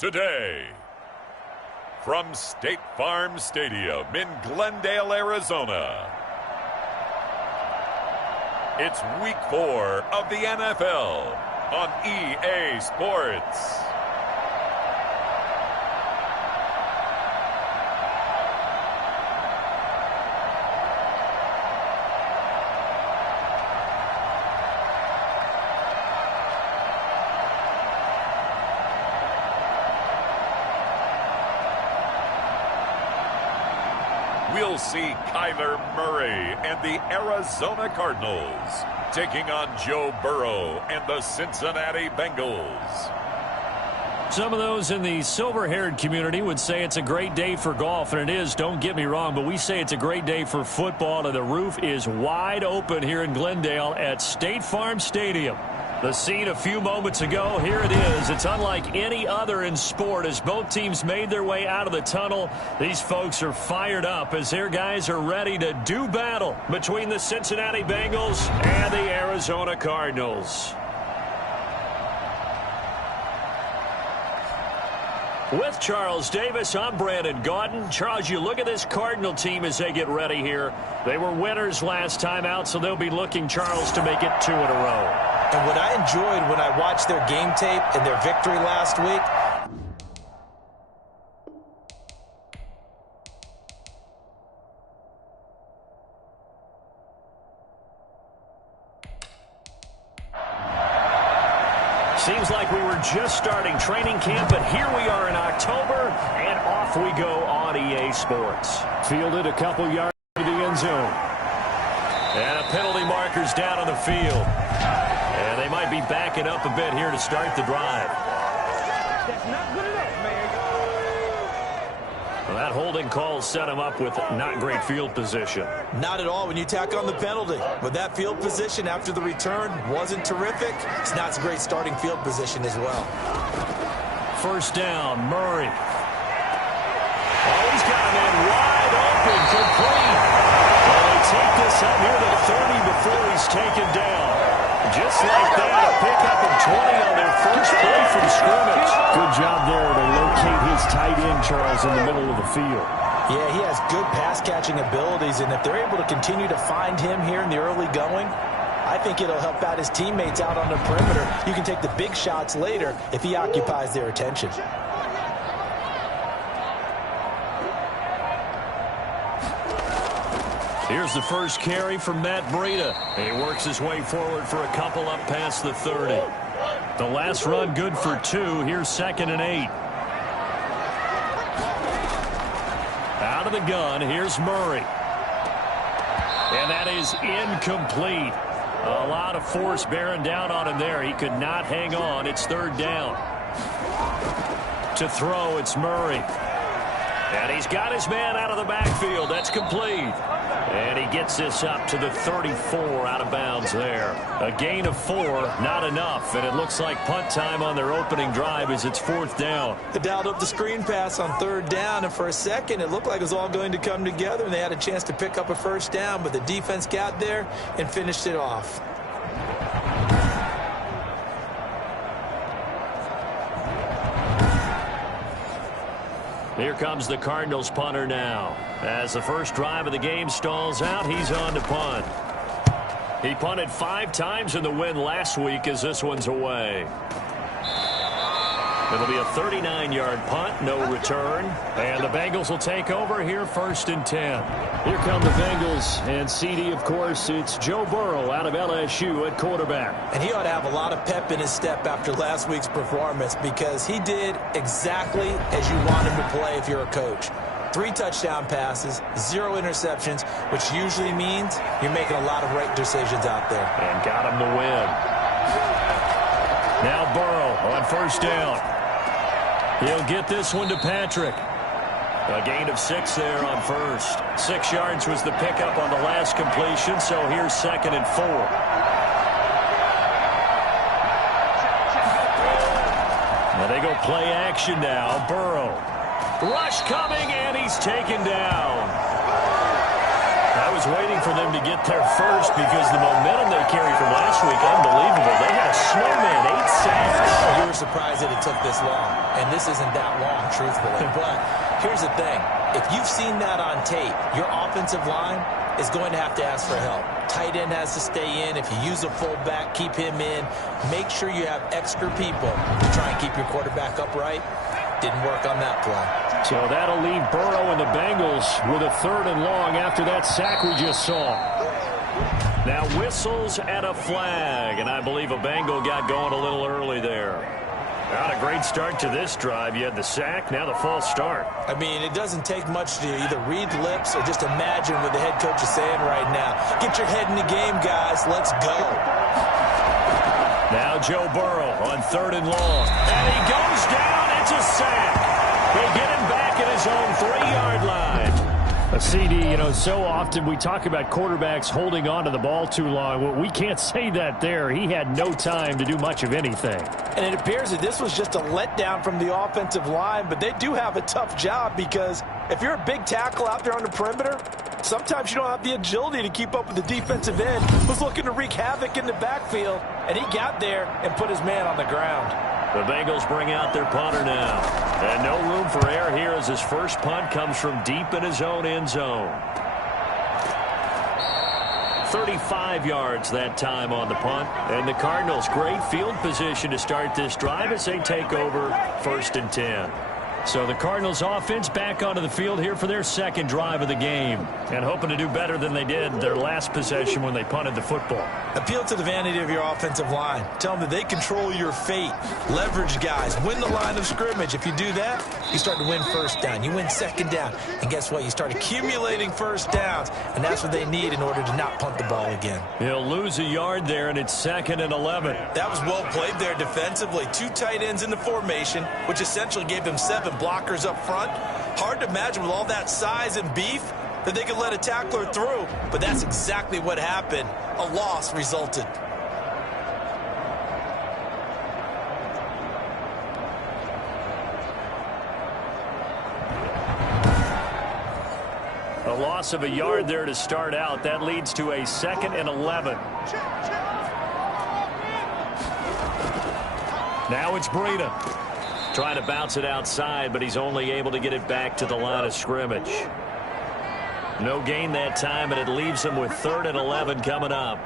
today. From State Farm Stadium in Glendale, Arizona, it's Week 4 of the NFL on EA Sports. We'll see Kyler Murray and the Arizona Cardinals taking on Joe Burrow and the Cincinnati Bengals. Some of those in the silver-haired community would say it's a great day for golf, and it is, don't get me wrong, but we say it's a great day for football, and the roof is wide open here in Glendale at State Farm Stadium. The scene a few moments ago, here it is. It's unlike any other in sport as both teams made their way out of the tunnel. These folks are fired up as their guys are ready to do battle between the Cincinnati Bengals and the Arizona Cardinals. With Charles Davis, I'm Brandon Gaudin. Charles, you look at this Cardinal team as they get ready here. They were winners last time out, so they'll be looking, Charles, to make it 2 in a row. And what I enjoyed when I watched their game tape and their victory last week, seems like we were just starting training camp, but here we are in October, and off we go on EA Sports. Fielded a couple yards to the end zone. And a penalty marker's down on the field. And they might be backing up a bit here to start the drive. That's not good enough, man. Well, that holding call set him up with not great field position. not at all when you tack on the penalty. But that field position after the return wasn't terrific. It's not a great starting field position as well. First down, Murray. Oh, he's got a man wide open, complete. Well, they take this up near the 30 before he's taken down. Just like that, a pickup of 20 on their first play from scrimmage. Good job there to locate his tight end, Charles, in the middle of the field. Yeah, he has good pass-catching abilities, and if they're able to continue to find him here in the early going, I think it'll help out his teammates out on the perimeter. You can take the big shots later if he occupies their attention. Here's the first carry from Matt Breida. He works his way forward for a couple up past the 30. The last run good for 2. Here's 2nd and 8. Out of the gun, here's Murray. And that is incomplete. A lot of force bearing down on him there. He could not hang on. It's 3rd down. To throw, it's Murray. And he's got his man out of the backfield. That's complete. And he gets this up to the 34 out of bounds there. A gain of 4, not enough. And it looks like punt time on their opening drive as it's 4th down. They dialed up the screen pass on 3rd down, and for a second it looked like it was all going to come together, and they had a chance to pick up a first down, but the defense got there and finished it off. Here comes the Cardinals punter now. As the first drive of the game stalls out, he's on to punt. He punted 5 times in the win last week as this one's away. It'll be a 39-yard punt, no return. And the Bengals will take over here 1st and 10. Here come the Bengals, and CD, of course, it's Joe Burrow out of LSU at quarterback. And he ought to have a lot of pep in his step after last week's performance, because he did exactly as you want him to play if you're a coach. 3 touchdown passes, 0 interceptions, which usually means you're making a lot of right decisions out there. And got him the win. Now Burrow on 1st down. He'll get this one to Patrick. A gain of 6 there on 1st. 6 yards was the pickup on the last completion, so here's 2nd and 4. Now they go play action now. Burrow. Rush coming, and he's taken down. That was was waiting for them to get there first because the momentum they carried from last week, unbelievable. They had a snowman, 8 sacks. You were surprised that it took this long, and this isn't that long, truthfully. But here's the thing. If you've seen that on tape, your offensive line is going to have to ask for help. Tight end has to stay in. If you use a fullback, keep him in. Make sure you have extra people to try and keep your quarterback upright. Didn't work on that play. So that'll leave Burrow and the Bengals with a 3rd and long after that sack we just saw. Now whistles and a flag, and I believe a Bengal got going a little early there. Not a great start to this drive. You had the sack, now the false start. I mean, it doesn't take much to either read lips or just imagine what the head coach is saying right now. Get your head in the game, guys. Let's go. Now Joe Burrow on 3rd and long. And he goes down. It's a sack. They get him back at his own 3-yard line. A CD, so often we talk about quarterbacks holding on to the ball too long. Well, we can't say that there. He had no time to do much of anything. And it appears that this was just a letdown from the offensive line, but they do have a tough job because if you're a big tackle out there on the perimeter, sometimes you don't have the agility to keep up with the defensive end who's looking to wreak havoc in the backfield, and he got there and put his man on the ground. The Bengals bring out their punter now. And no room for error here as his first punt comes from deep in his own end zone. 35 yards that time on the punt. And the Cardinals, great field position to start this drive as they take over 1st and 10. So the Cardinals offense back onto the field here for their 2nd drive of the game. And hoping to do better than they did their last possession when they punted the football. Appeal to the vanity of your offensive line. Tell them that they control your fate. Leverage guys. Win the line of scrimmage. If you do that, you start to win 1st down. You win 2nd down. And guess what? You start accumulating 1st downs. And that's what they need in order to not punt the ball again. He'll lose a yard there, and it's 2nd and 11. That was well played there defensively. 2 tight ends in the formation, which essentially gave them 7 blockers up front. Hard to imagine with all that size and beef that they could let a tackler through, but that's exactly what happened. A loss resulted. A loss of a yard there to start out. That leads to a 2nd and 11. Now it's Breida. Trying to bounce it outside, but he's only able to get it back to the line of scrimmage. No gain that time, and it leaves him with 3rd and 11 coming up.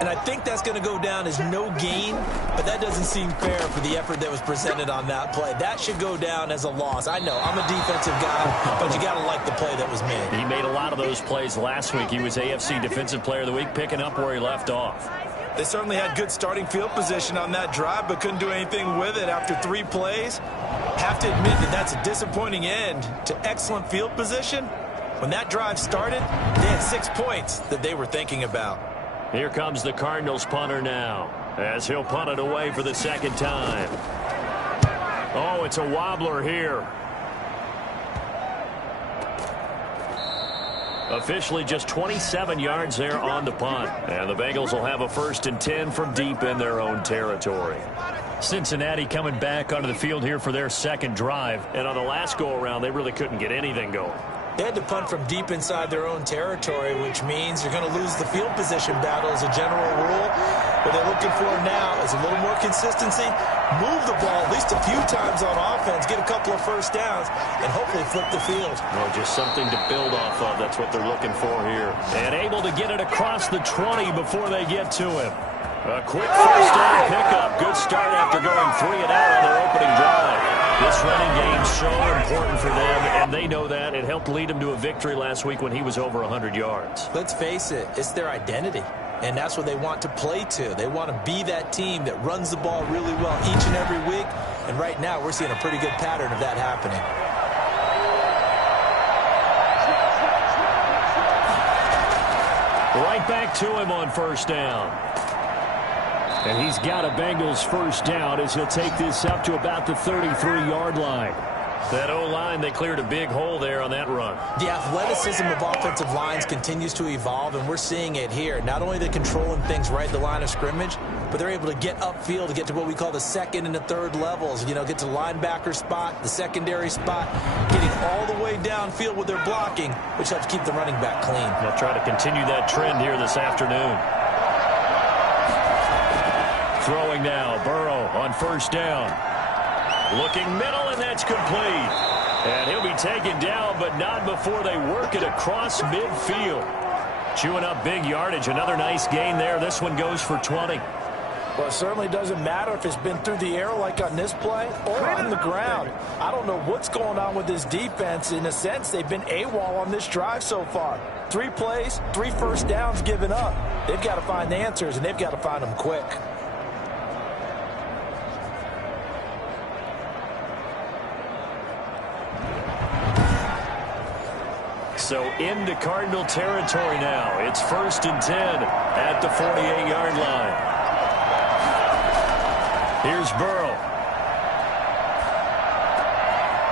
And I think that's going to go down as no gain, but that doesn't seem fair for the effort that was presented on that play. That should go down as a loss. I know, I'm a defensive guy, but you got to like the play that was made. He made a lot of those plays last week. He was AFC Defensive Player of the Week, picking up where he left off. They certainly had good starting field position on that drive, but couldn't do anything with it after 3 plays. Have to admit that that's a disappointing end to excellent field position. When that drive started, they had 6 points that they were thinking about. Here comes the Cardinals punter now, as he'll punt it away for the 2nd time. Oh, it's a wobbler here. Officially just 27 yards there on the punt. And the Bengals will have a 1st and 10 from deep in their own territory. Cincinnati coming back onto the field here for their 2nd drive. And on the last go-around, they really couldn't get anything going. They had to punt from deep inside their own territory, which means you're going to lose the field position battle as a general rule. What they're looking for now is a little more consistency, move the ball at least a few times on offense, get a couple of 1st downs, and hopefully flip the field. Well, just something to build off of. That's what they're looking for here. And able to get it across the 20 before they get to him. A quick 1st down pickup. Good start after going 3 and out on their opening drive. This running game so important for them, and they know that. It helped lead them to a victory last week when he was over 100 yards. Let's face it, it's their identity, and that's what they want to play to. They want to be that team that runs the ball really well each and every week, and right now we're seeing a pretty good pattern of that happening. Right back to him on 1st down. And he's got a Bengals 1st down as he'll take this up to about the 33-yard line. That O-line, they cleared a big hole there on that run. The athleticism of offensive lines continues to evolve, and we're seeing it here. Not only are they controlling things right at the line of scrimmage, but they're able to get upfield to get to what we call the second and the third levels. You know, get to the linebacker spot, the secondary spot, getting all the way downfield with their blocking, which helps keep the running back clean. They'll try to continue that trend here this afternoon. Throwing now, Burrow on first down. Looking middle, and that's complete. And he'll be taken down, but not before they work it across midfield. Chewing up big yardage. Another nice gain there. This one goes for 20. Well, it certainly doesn't matter if it's been through the air like on this play or on the ground. I don't know what's going on with this defense. In a sense, they've been AWOL on this drive so far. 3 plays, 3 first downs given up. They've got to find the answers, and they've got to find them quick. So into Cardinal territory now. It's 1st and 10 at the 48-yard line. Here's Burrow.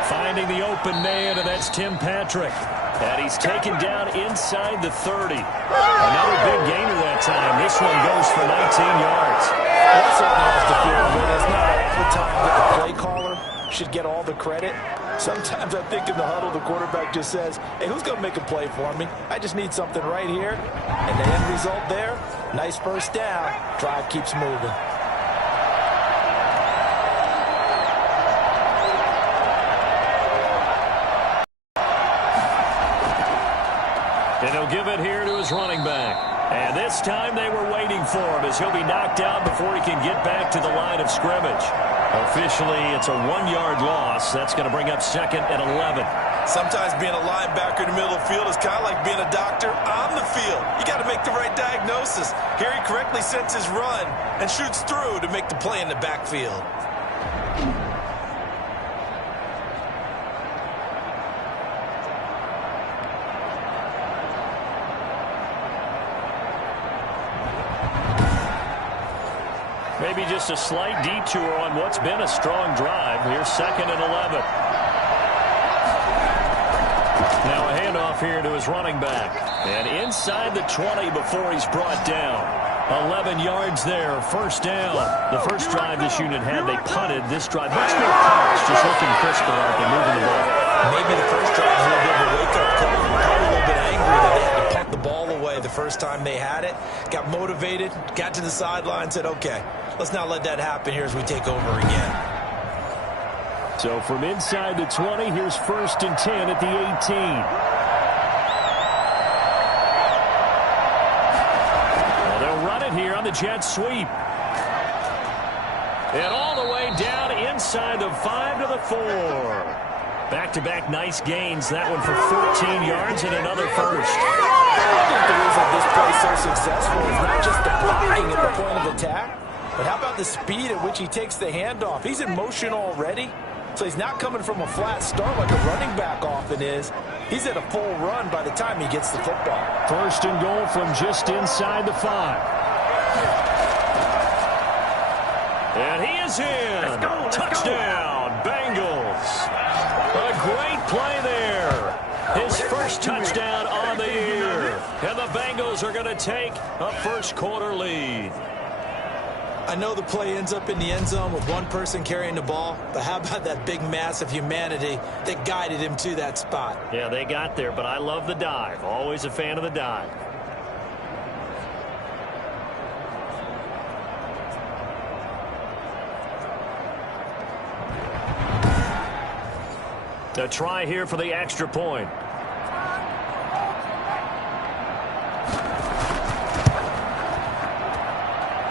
Finding the open man, and that's Tim Patrick. And he's taken down inside the 30. Another big gainer that time. This one goes for 19 yards. That certainly has to feel good. It's not all the time that the play caller should get all the credit. Sometimes I think in the huddle, the quarterback just says, hey, who's going to make a play for me? I just need something right here. And the end result there, nice first down. Drive keeps moving. And he'll give it here to his running back. And this time they were waiting for him as he'll be knocked down before he can get back to the line of scrimmage. Officially, it's a 1-yard loss. That's going to bring up 2nd and 11. Sometimes being a linebacker in the middle of the field is kind of like being a doctor on the field. You got to make the right diagnosis. Here he correctly sets his run and shoots through to make the play in the backfield. Maybe just a slight detour on what's been a strong drive. Here's 2nd and 11. Now a handoff here to his running back. And inside the 20 before he's brought down. 11 yards there, 1st down. The first drive this unit had, they punted. This drive, much more punts, just looking crisper out there, moving the ball. Maybe the first drive was a little bit of a wake-up call. Probably a little bit angry that they had to punt the ball away the first time they had it. Got motivated, got to the sideline, said, okay, let's not let that happen here as we take over again. So from inside the 20, here's 1st and 10 at the 18. Here on the jet sweep. And all the way down inside the 5 to the 4. Back-to-back nice gains. That one for 14 yards and another first. I think the reason this play is so successful is not just the blocking at the point of attack, but how about the speed at which he takes the handoff? He's in motion already, so he's not coming from a flat start like a running back often is. He's at a full run by the time he gets the football. 1st and goal from just inside the 5. And he is in. Let's go. Touchdown, Bengals. A great play there. His first touchdown on the year. And the Bengals are going to take a first-quarter lead. I know the play ends up in the end zone with one person carrying the ball, but how about that big mass of humanity that guided him to that spot? Yeah, they got there, but I love the dive. Always a fan of the dive. A try here for the extra point.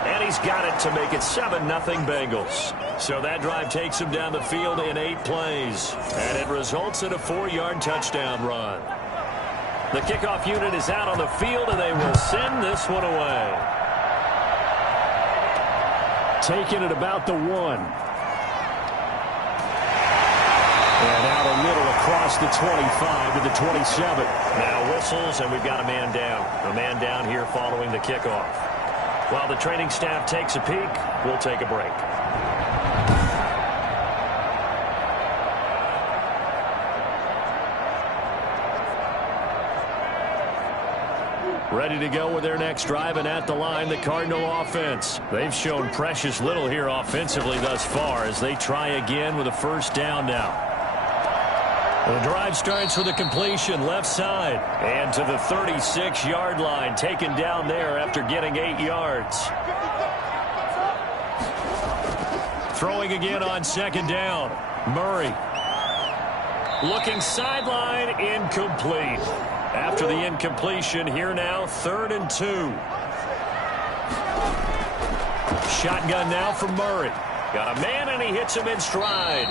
And he's got it to make it 7-0 Bengals. So that drive takes him down the field in 8 plays. And it results in a 4-yard touchdown run. The kickoff unit is out on the field, and they will send this one away. Taking it about the 1. And out a little across the 25 to the 27. Now whistles, and we've got a man down. A man down here following the kickoff. While the training staff takes a peek, we'll take a break. Ready to go with their next drive, and at the line, the Cardinal offense. They've shown precious little here offensively thus far as they try again with a first down now. The drive starts with a completion left side and to the 36-yard line, taken down there after getting 8 yards. Throwing again on second down. Murray. Looking sideline, incomplete. After the incompletion, here now, 3rd and 2. Shotgun now for Murray. Got a man, and he hits him in stride.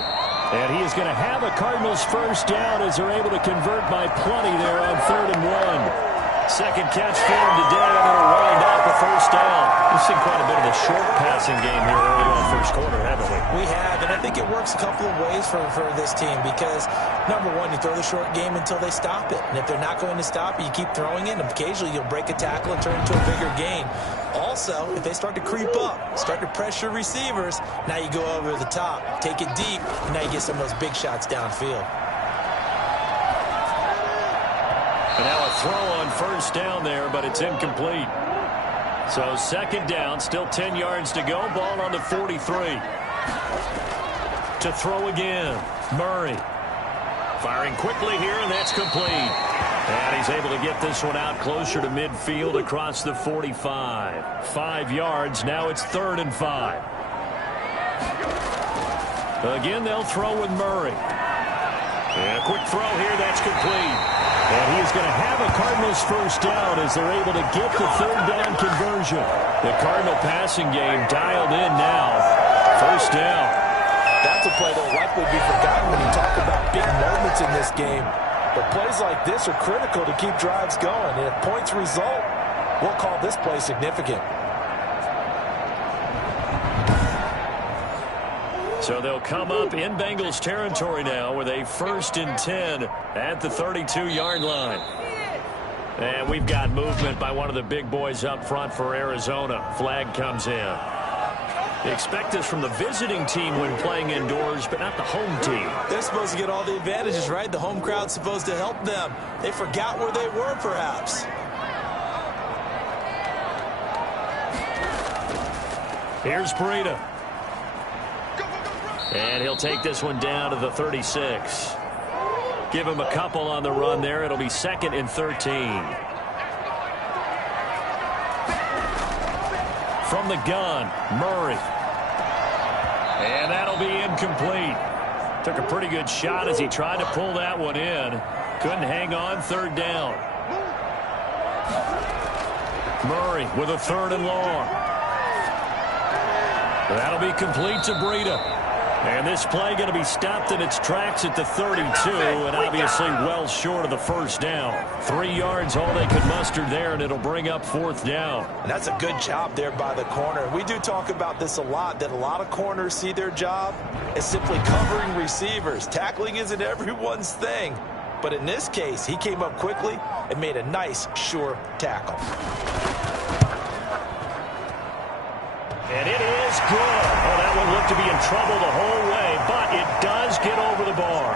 And he is going to have a Cardinals first down as they're able to convert by plenty there on 3rd and 1. Second catch for him today, and it'll wind up a first down. We've seen quite a bit of a short passing game here early on first quarter, haven't we? We have, and I think it works a couple of ways for this team because, number one, you throw the short game until they stop it. And if they're not going to stop it, you keep throwing it, and occasionally you'll break a tackle and turn it into a bigger gain. Also, if they start to creep up, start to pressure receivers, now you go over the top, take it deep, and now you get some of those big shots downfield. And now a throw on first down there, but it's incomplete. So second down, still 10 yards to go. Ball on the 43. To throw again, Murray. Firing quickly here, and that's complete. And he's able to get this one out closer to midfield across the 45. 5 yards, now it's 3rd and 5. Again, they'll throw with Murray. And a quick throw here, that's complete. And he is going to have a Cardinals first down as they're able to get the 3rd down conversion. The Cardinal passing game dialed in now. First down. That's a play that will likely be forgotten when you talk about big moments in this game. But plays like this are critical to keep drives going. And if points result, we'll call this play significant. So they'll come up in Bengals territory now with a 1st and 10 at the 32-yard line. And we've got movement by one of the big boys up front for Arizona. Flag comes in. They expect this from the visiting team when playing indoors, but not the home team. They're supposed to get all the advantages, right? The home crowd's supposed to help them. They forgot where they were, perhaps. Here's Breida. And he'll take this one down to the 36. Give him a couple on the run there. It'll be 2nd and 13. From the gun, Murray. And that'll be incomplete. Took a pretty good shot as he tried to pull that one in. Couldn't hang on, 3rd down. Murray with a 3rd and long. That'll be complete to Breida. And this play going to be stopped in its tracks at the 32, and obviously well short of the first down. 3 yards, all they could muster there, and it'll bring up 4th down. And that's a good job there by the corner. We do talk about this a lot, that a lot of corners see their job as simply covering receivers. Tackling isn't everyone's thing. But in this case, he came up quickly and made a nice, sure tackle. And it is good. Oh, that one looked to be in trouble the whole way, but it does get over the bar.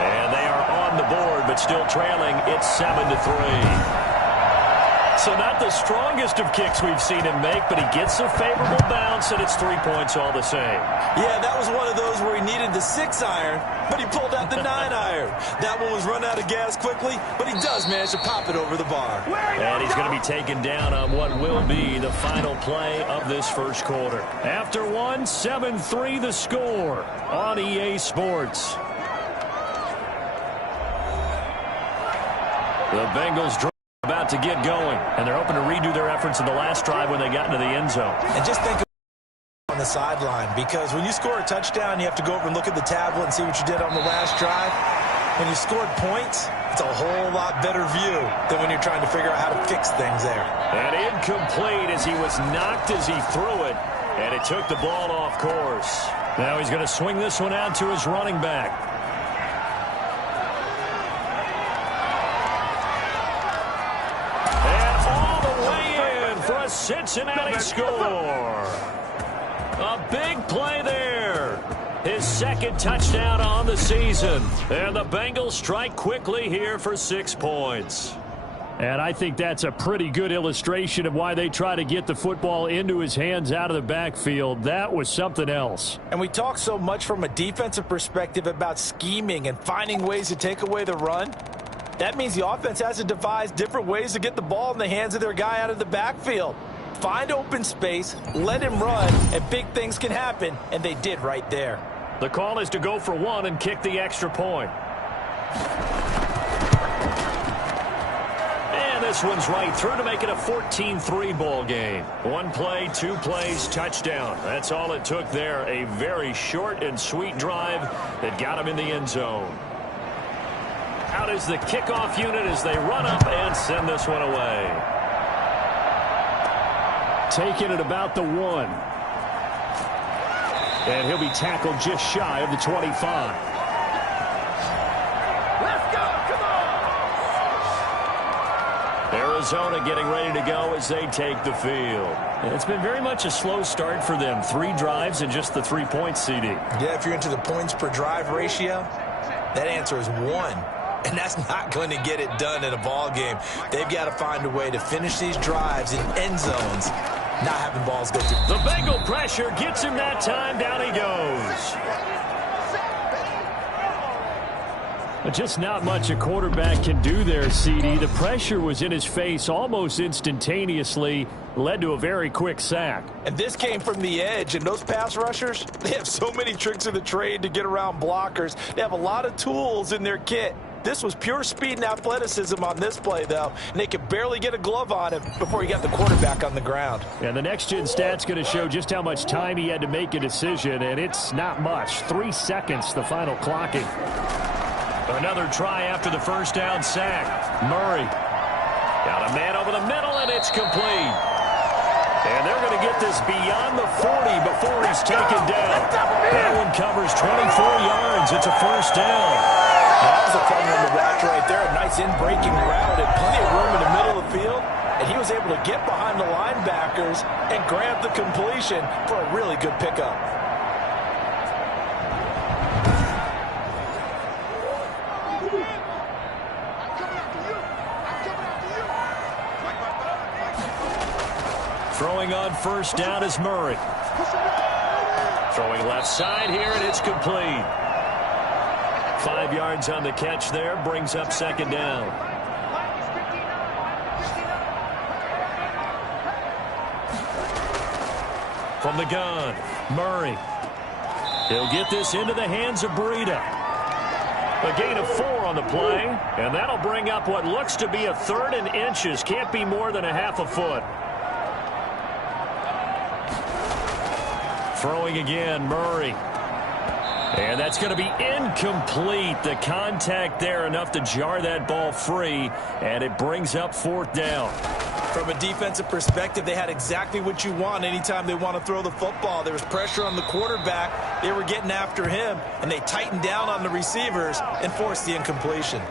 And they are on the board, but still trailing. It's 7-3. So not the strongest of kicks we've seen him make, but he gets a favorable bounce, and it's 3 points all the same. Yeah, that was one of those where he needed the 6-iron, but he pulled out the 9-iron. That one was run out of gas quickly, but he does manage to pop it over the bar. And he's going to be taken down on what will be the final play of this first quarter. After one, 7-3 the score on EA Sports. The Bengals about to get going, and they're hoping to redo their efforts in the last drive when they got into the end zone. And just think on the sideline, because when you score a touchdown, you have to go over and look at the tablet and see what you did on the last drive. When you scored points, it's a whole lot better view than when you're trying to figure out how to fix things there. And incomplete as he was knocked as he threw it, and it took the ball off course. Now he's going to swing this one out to his running back. Cincinnati score. A big play there. His 2nd touchdown on the season. And the Bengals strike quickly here for 6 points. And I think that's a pretty good illustration of why they try to get the football into his hands out of the backfield. That was something else. And we talk so much from a defensive perspective about scheming and finding ways to take away the run. That means the offense has to devise different ways to get the ball in the hands of their guy out of the backfield. Find open space, let him run, and big things can happen, and they did right there. The call is to go for one and kick the extra point. And this one's right through to make it a 14-3 ball game. One play, two plays, touchdown. That's all it took there. A very short and sweet drive that got him in the end zone. Out is the kickoff unit as they run up and send this one away. Taking it about the 1. And he'll be tackled just shy of the 25. Let's go, come on! Arizona getting ready to go as they take the field. It's been very much a slow start for them. 3 drives and just the 3 points, CD. Yeah, if you're into the points per drive ratio, that answer is 1. And that's not going to get it done in a ball game. They've got to find a way to finish these drives in end zones, not having balls go through. The Bengal pressure gets him that time. Down he goes. But just not much a quarterback can do there, CD. The pressure was in his face almost instantaneously, led to a very quick sack. And this came from the edge, and those pass rushers, they have so many tricks of the trade to get around blockers. They have a lot of tools in their kit. This was pure speed and athleticism on this play, though, and they could barely get a glove on him before he got the quarterback on the ground. And the next-gen stat's going to show just how much time he had to make a decision, and it's not much. 3 seconds, the final clocking. Another try after the first down sack. Murray got a man over the middle, and it's complete. And they're going to get this beyond the 40 before he's taken down. That one covers 24 yards. It's a first down. That was a fun one to watch right there. A nice in-breaking route and plenty of room in the middle of the field. And he was able to get behind the linebackers and grab the completion for a really good pickup. Throwing on first down is Murray. Throwing left side here, and it's complete. 5 yards on the catch there, brings up second down. From the gun, Murray. He'll get this into the hands of Breida. A gain of 4 on the play, and that'll bring up what looks to be a 3rd and inches. Can't be more than a half a foot. Throwing again, Murray. And that's going to be incomplete. The contact there enough to jar that ball free, and it brings up 4th down. From a defensive perspective, they had exactly what you want anytime they want to throw the football. There was pressure on the quarterback. They were getting after him, and they tightened down on the receivers and forced the incompletion.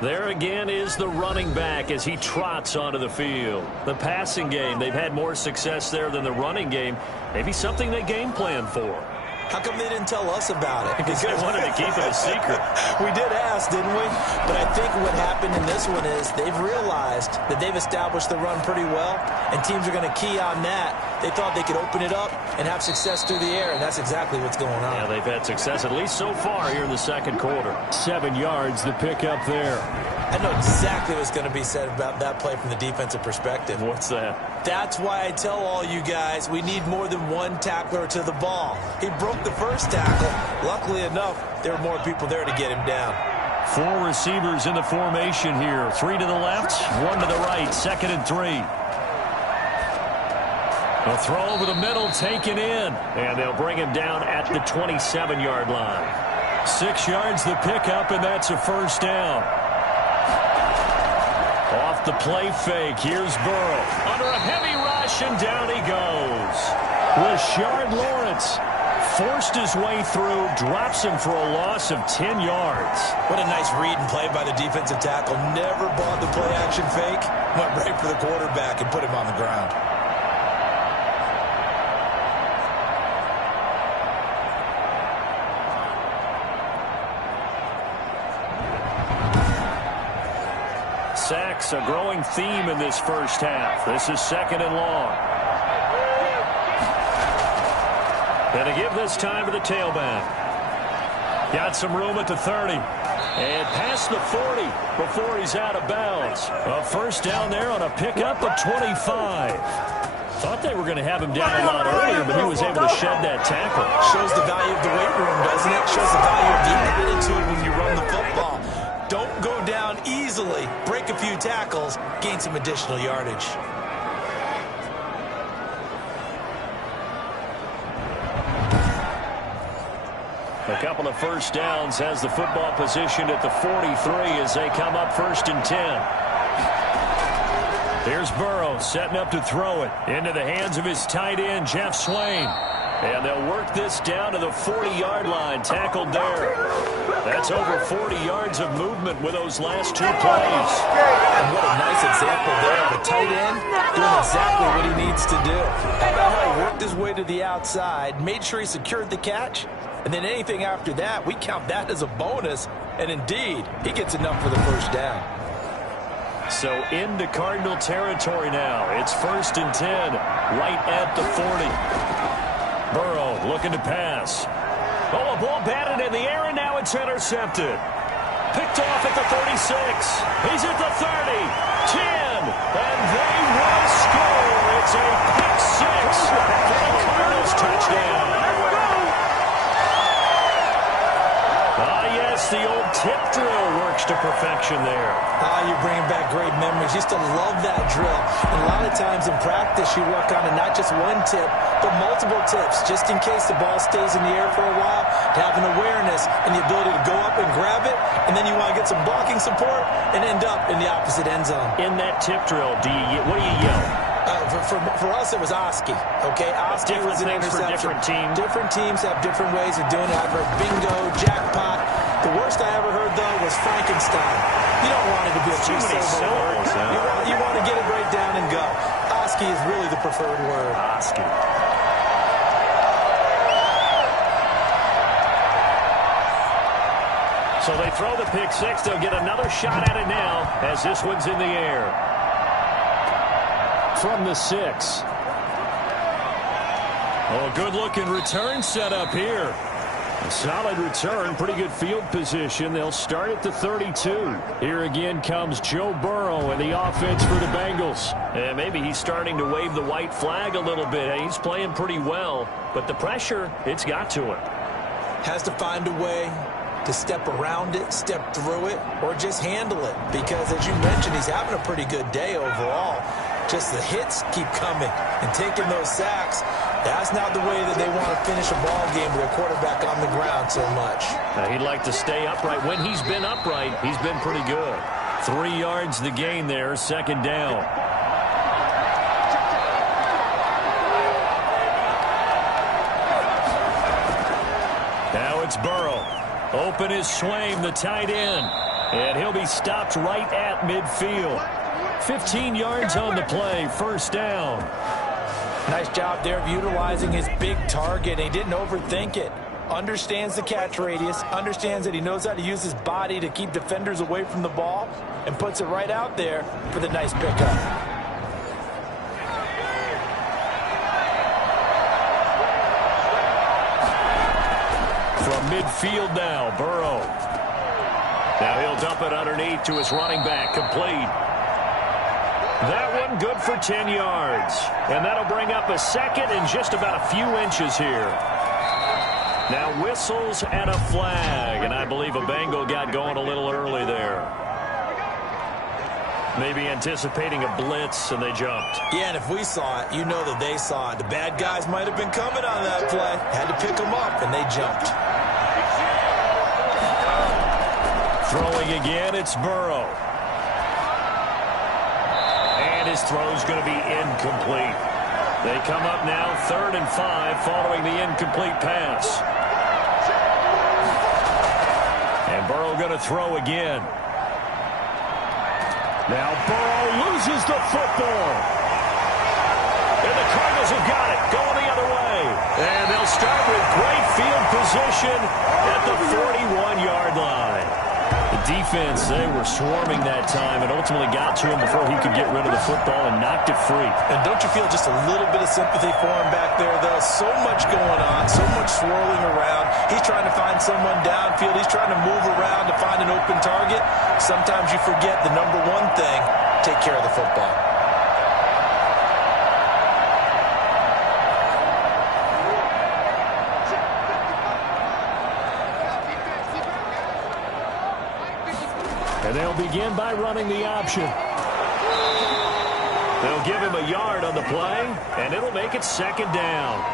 There again is the running back as he trots onto the field. The passing game, they've had more success there than the running game. Maybe something they game plan for. How come they didn't tell us about it? Because they wanted to keep it a secret. We did ask, didn't we? But I think what happened in this one is they've realized that they've established the run pretty well, and teams are going to key on that. They thought they could open it up and have success through the air, and that's exactly what's going on. Yeah, they've had success at least so far here in the second quarter. 7 yards, the pickup there. I know exactly what's going to be said about that play from the defensive perspective. What's that? That's why I tell all you guys we need more than one tackler to the ball. He broke the first tackle. Luckily enough, there were more people there to get him down. 4 receivers in the formation here. 3 to the left, 1 to the right. 2nd and 3. A throw over the middle taken in. And they'll bring him down at the 27-yard line. 6 yards the pickup, and that's a first down. Off the play fake, here's Burrow. Under a heavy rush, and down he goes. Rashard Lawrence forced his way through, drops him for a loss of 10 yards. What a nice read and play by the defensive tackle. Never bought the play-action fake. Went right for the quarterback and put him on the ground. Sack 6, a growing theme in this first half. This is 2nd and long. And to give this time to the tailback. Got some room at the 30. And past the 40 before he's out of bounds. A first down there on a pickup at 25. Thought they were going to have him down a lot earlier, but he was able to shed that tackle. Shows the value of the weight room, doesn't it? Shows the value of the attitude when you run the football. Don't go down easily. Break a few tackles. Gain some additional yardage. A couple of first downs has the football positioned at the 43 as they come up 1st and 10. Here's Burrow setting up to throw it into the hands of his tight end, Jeff Swain. And they'll work this down to the 40-yard line, tackled there. That's over 40 yards of movement with those last 2 plays. And what a nice example there of a tight end doing exactly what he needs to do. How about how he worked his way to the outside, made sure he secured the catch, and then anything after that, we count that as a bonus. And indeed, he gets enough for the first down. So into Cardinal territory now. It's 1st and 10, right at the 40. Burrow looking to pass. Oh, a ball batted in the air, and now it's intercepted. Picked off at the 36. He's at the 30, 10, and they will score. It's a pick 6 for the Cardinals touchdown. Yes, the old tip drill works to perfection there. You're bringing back great memories. Used to love that drill. And a lot of times in practice, you work on it, not just one tip, but multiple tips, just in case the ball stays in the air for a while, to have an awareness and the ability to go up and grab it, and then you want to get some blocking support and end up in the opposite end zone. In that tip drill, what do you yell? For us, it was Oski. Okay, Oski was an interception. Different teams. Different teams have different ways of doing it. I've heard bingo, jackpot. The worst I ever heard, though, was Frankenstein. You don't want it to be a too many syllables. You want to get it right down and go. Oski is really the preferred word. Oski. So they throw the pick 6. They'll get another shot at it now as this one's in the air. From the 6. Oh, a good-looking return set up here. A solid return, pretty good field position. They'll start at the 32. Here again comes Joe Burrow and the offense for the Bengals. And maybe he's starting to wave the white flag a little bit. He's playing pretty well, but the pressure, it's got to him. Has to find a way to step around it, step through it, or just handle it. Because, as you mentioned, he's having a pretty good day overall. Just the hits keep coming and taking those sacks. That's not the way that they want to finish a ball game with a quarterback on the ground so much. He'd like to stay upright. When he's been upright, he's been pretty good. 3 yards the gain there, 2nd down. Now it's Burrow. Open is Swain, the tight end. And he'll be stopped right at midfield. 15 yards on the play, 1st down. Nice job there of utilizing his big target. He didn't overthink it. Understands the catch radius, understands that he knows how to use his body to keep defenders away from the ball, and puts it right out there for the nice pickup. From midfield now, Burrow. Now he'll dump it underneath to his running back, complete. That one good for 10 yards. And that'll bring up a 2nd and just about a few inches here. Now whistles and a flag. And I believe a Bengal got going a little early there. Maybe anticipating a blitz, and they jumped. Yeah, and if we saw it, you know that they saw it. The bad guys might have been coming on that play. Had to pick them up, and they jumped. Throwing again, it's Burrow. His throw's going to be incomplete. They come up now 3rd and 5 following the incomplete pass. And Burrow going to throw again. Now Burrow loses the football. And the Cardinals have got it, going the other way. And they'll start with great field position at the 41-yard line. The defense, they were swarming that time and ultimately got to him before he could get rid of the football and knocked it free. And don't you feel just a little bit of sympathy for him back there, though? So much going on, so much swirling around. He's trying to find someone downfield. He's trying to move around to find an open target. Sometimes you forget the number one thing, take care of the football. And they'll begin by running the option. They'll give him a yard on the play, and it'll make it second down.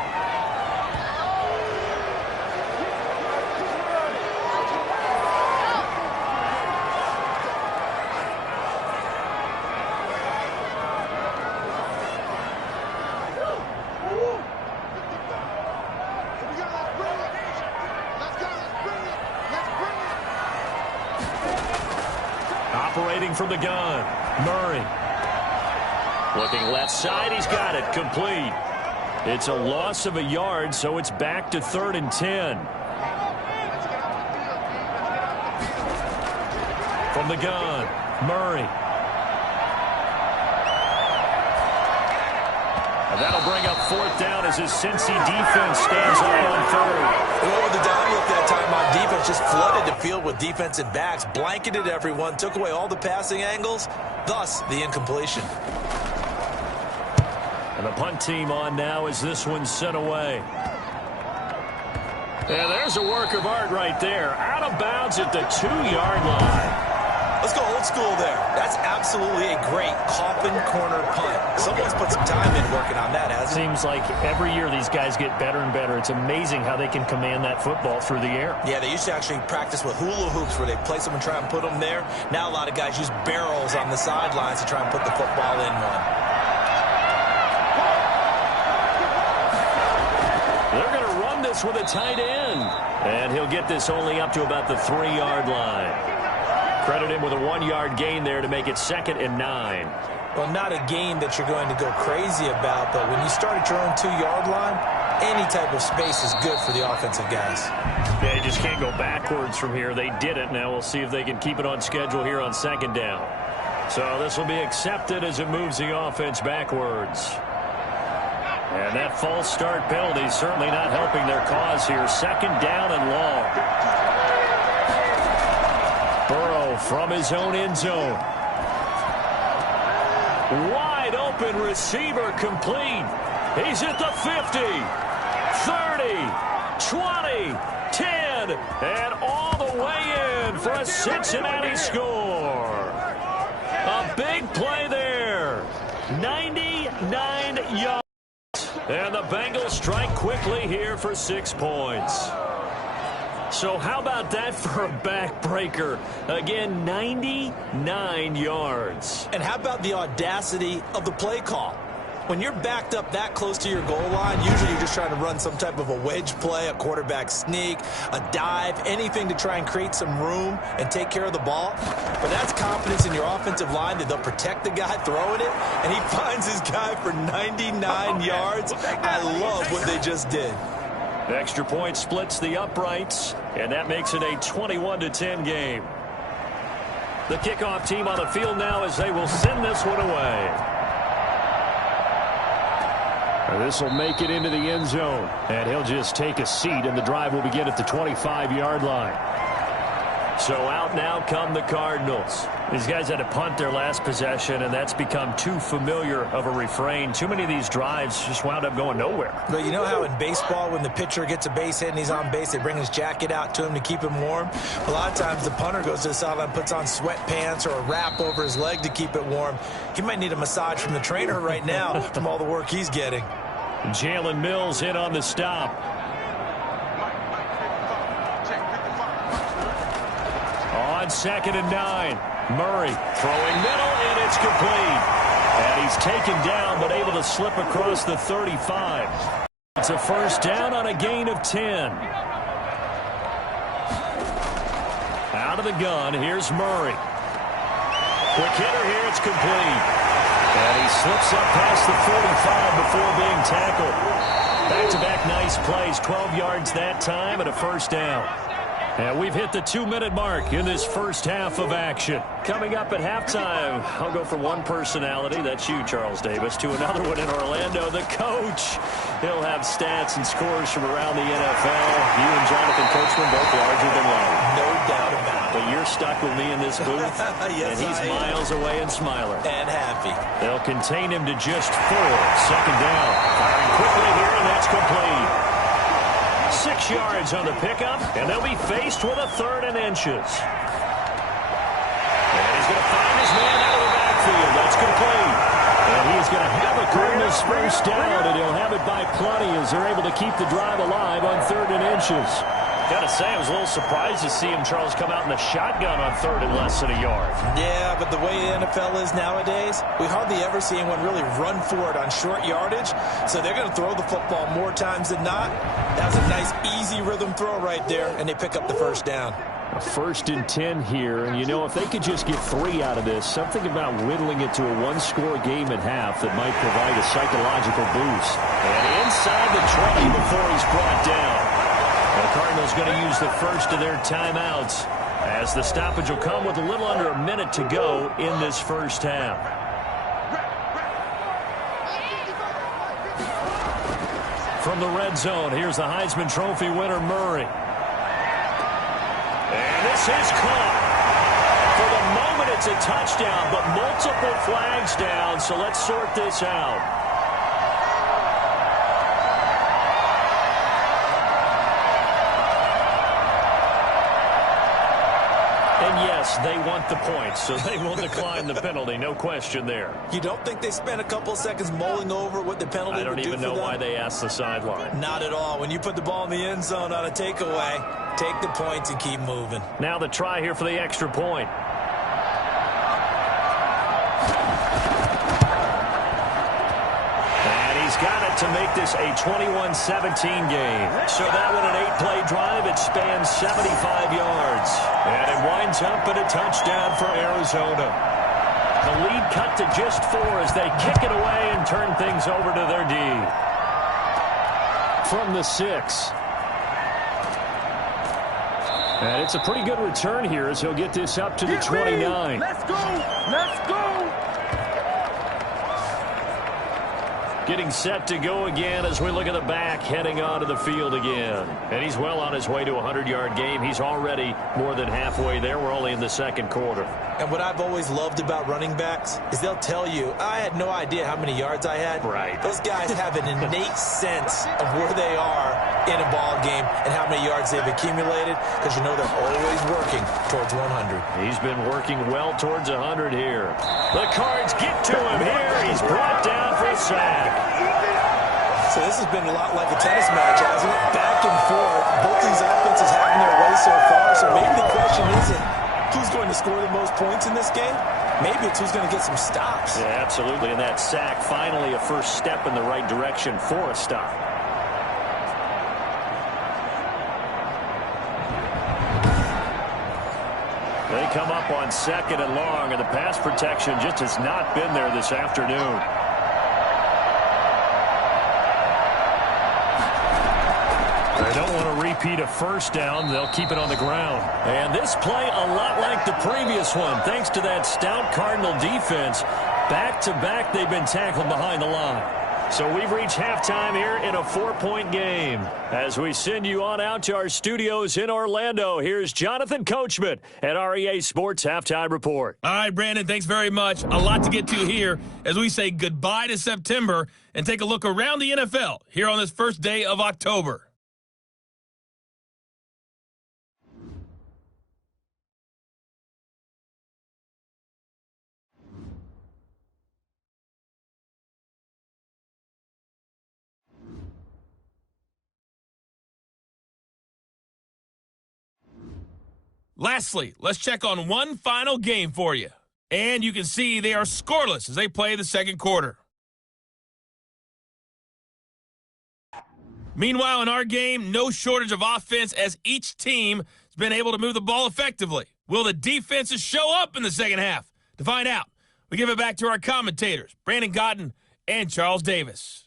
Operating from the gun, Murray. Looking left side, he's got it, complete. It's a loss of a yard, so it's back to 3rd and 10. From the gun, Murray. And that'll bring up 4th down as his Cincy defense stands up on 3rd. Well, with the down look that time on defense, just flooded the field with defensive backs, blanketed everyone, took away all the passing angles, thus the incompletion. And the punt team on now as this one's sent away. And there's a work of art right there. Out of bounds at the 2-yard line. Let's go old school there. That's absolutely a great coffin corner punt. Someone's put some time in working on that, hasn't it? Seems like every year these guys get better and better. It's amazing how they can command that football through the air. Yeah, they used to actually practice with hula hoops where they place them and try and put them there. Now a lot of guys use barrels on the sidelines to try and put the football in one. They're going to run this with a tight end. And he'll get this only up to about the 3-yard line. Credit him with a 1-yard gain there to make it 2nd and 9. Well, not a gain that you're going to go crazy about, but when you start at your own 2-yard line, any type of space is good for the offensive guys. Yeah, you just can't go backwards from here. They did it. Now we'll see if they can keep it on schedule here on 2nd down. So this will be accepted as it moves the offense backwards. And that false start penalty is certainly not helping their cause here. 2nd down and long. Burrow from his own end zone. Wide open receiver complete. He's at the 50, 30, 20, 10, and all the way in for a Cincinnati score. A big play there. 99 yards. And the Bengals strike quickly here for 6 points. So how about that for a backbreaker? Again, 99 yards. And how about the audacity of the play call? When you're backed up that close to your goal line, usually you're just trying to run some type of a wedge play, a quarterback sneak, a dive, anything to try and create some room and take care of the ball. But that's confidence in your offensive line that they'll protect the guy throwing it, and he finds his guy for 99 yards. I love what they just did. The extra point splits the uprights, and that makes it a 21-10 game. The kickoff team on the field now as they will send this one away. This will make it into the end zone, and he'll just take a seat, and the drive will begin at the 25-yard line. So out now come the Cardinals. These guys had to punt their last possession, and that's become too familiar of a refrain. Too many of these drives just wound up going nowhere. But you know how in baseball, when the pitcher gets a base hit and he's on base, they bring his jacket out to him to keep him warm? A lot of times the punter goes to the sideline, puts on sweatpants or a wrap over his leg to keep it warm. He might need a massage from the trainer right now from all the work he's getting. Jalen Mills in on the stop. On 2nd and 9. Murray throwing middle, and it's complete. And he's taken down, but able to slip across the 35. It's a 1st down on a gain of 10. Out of the gun, here's Murray. Quick hitter here, it's complete. And he slips up past the 45 before being tackled. Back-to-back nice plays, 12 yards that time, and a 1st down. And we've hit the 2-minute mark in this first half of action. Coming up at halftime, I'll go from one personality, that's you, Charles Davis, to another one in Orlando, the coach. He'll have stats and scores from around the NFL. You and Jonathan Coachman both larger than life. No doubt about it. But you're stuck with me in this booth, yes, and he's miles away and smiling. And happy. They'll contain him to just 4. Second down. Firing quickly here, and that's complete. 6 yards on the pickup, and they'll be faced with a 3rd and inches. And he's going to find his man out of the backfield. That's complete. And he's going to have a Cardinals first down, and he'll have it by plenty as they're able to keep the drive alive on 3rd and inches. Got to say, I was a little surprised to see him, Charles, come out in the shotgun on 3rd and less than a yard. Yeah, but the way the NFL is nowadays, we hardly ever see anyone really run for it on short yardage. So they're going to throw the football more times than not. That was a nice, easy rhythm throw right there, and they pick up the first down. A 1st and 10 here, and you know, if they could just get 3 out of this, something about whittling it to a 1-score game at half that might provide a psychological boost. And inside the 20 before he's brought down. The Cardinals going to use the first of their timeouts as the stoppage will come with a little under a minute to go in this first half. From the red zone, here's the Heisman Trophy winner, Murray. And this is caught. For the moment, it's a touchdown, but multiple flags down, so let's sort this out. Yes, they want the points, so they will decline the penalty. No question there. You don't think they spent a couple of seconds mulling over what the penalty would do for them? I don't even know why they asked the sideline. Not at all. When you put the ball in the end zone on a takeaway, take the points and keep moving. Now the try here for the extra point. Got it to make this a 21-17 game. So that one, an 8-play drive. It spans 75 yards. And it winds up in a touchdown for Arizona. The lead cut to just 4 as they kick it away and turn things over to their D. From the 6. And it's a pretty good return here as he'll get this up to the 29. Let's go! Let's go! Getting set to go again as we look at the back heading onto the field again. And he's well on his way to a 100-yard game. He's already more than halfway there. We're only in the second quarter. And what I've always loved about running backs is they'll tell you, I had no idea how many yards I had. Right. Those guys have an innate sense of where they are in a ball game and how many yards they've accumulated because you know they're always working towards 100. He's been working well towards 100 here. The Cards get to him here. He's brought down for a sack. So this has been a lot like a tennis match, hasn't it? Back and forth. Both these offenses having their way so far. So maybe the question isn't who's going to score the most points in this game. Maybe it's who's going to get some stops. Yeah, absolutely. And that sack, finally a first step in the right direction for a stop. They come up on 2nd and long, and the pass protection just has not been there this afternoon. They don't want to repeat a first down. They'll keep it on the ground. And this play a lot like the previous one. Thanks to that stout Cardinal defense, back-to-back they've been tackled behind the line. So we've reached halftime here in a 4-point game. As we send you on out to our studios in Orlando, here's Jonathan Coachman at REA Sports Halftime Report. All right, Brandon, thanks very much. A lot to get to here as we say goodbye to September and take a look around the NFL here on this first day of October. Lastly, let's check on one final game for you. And you can see they are scoreless as they play the second quarter. Meanwhile, in our game, no shortage of offense as each team has been able to move the ball effectively. Will the defenses show up in the second half? To find out, we give it back to our commentators, Brandon Godden and Charles Davis.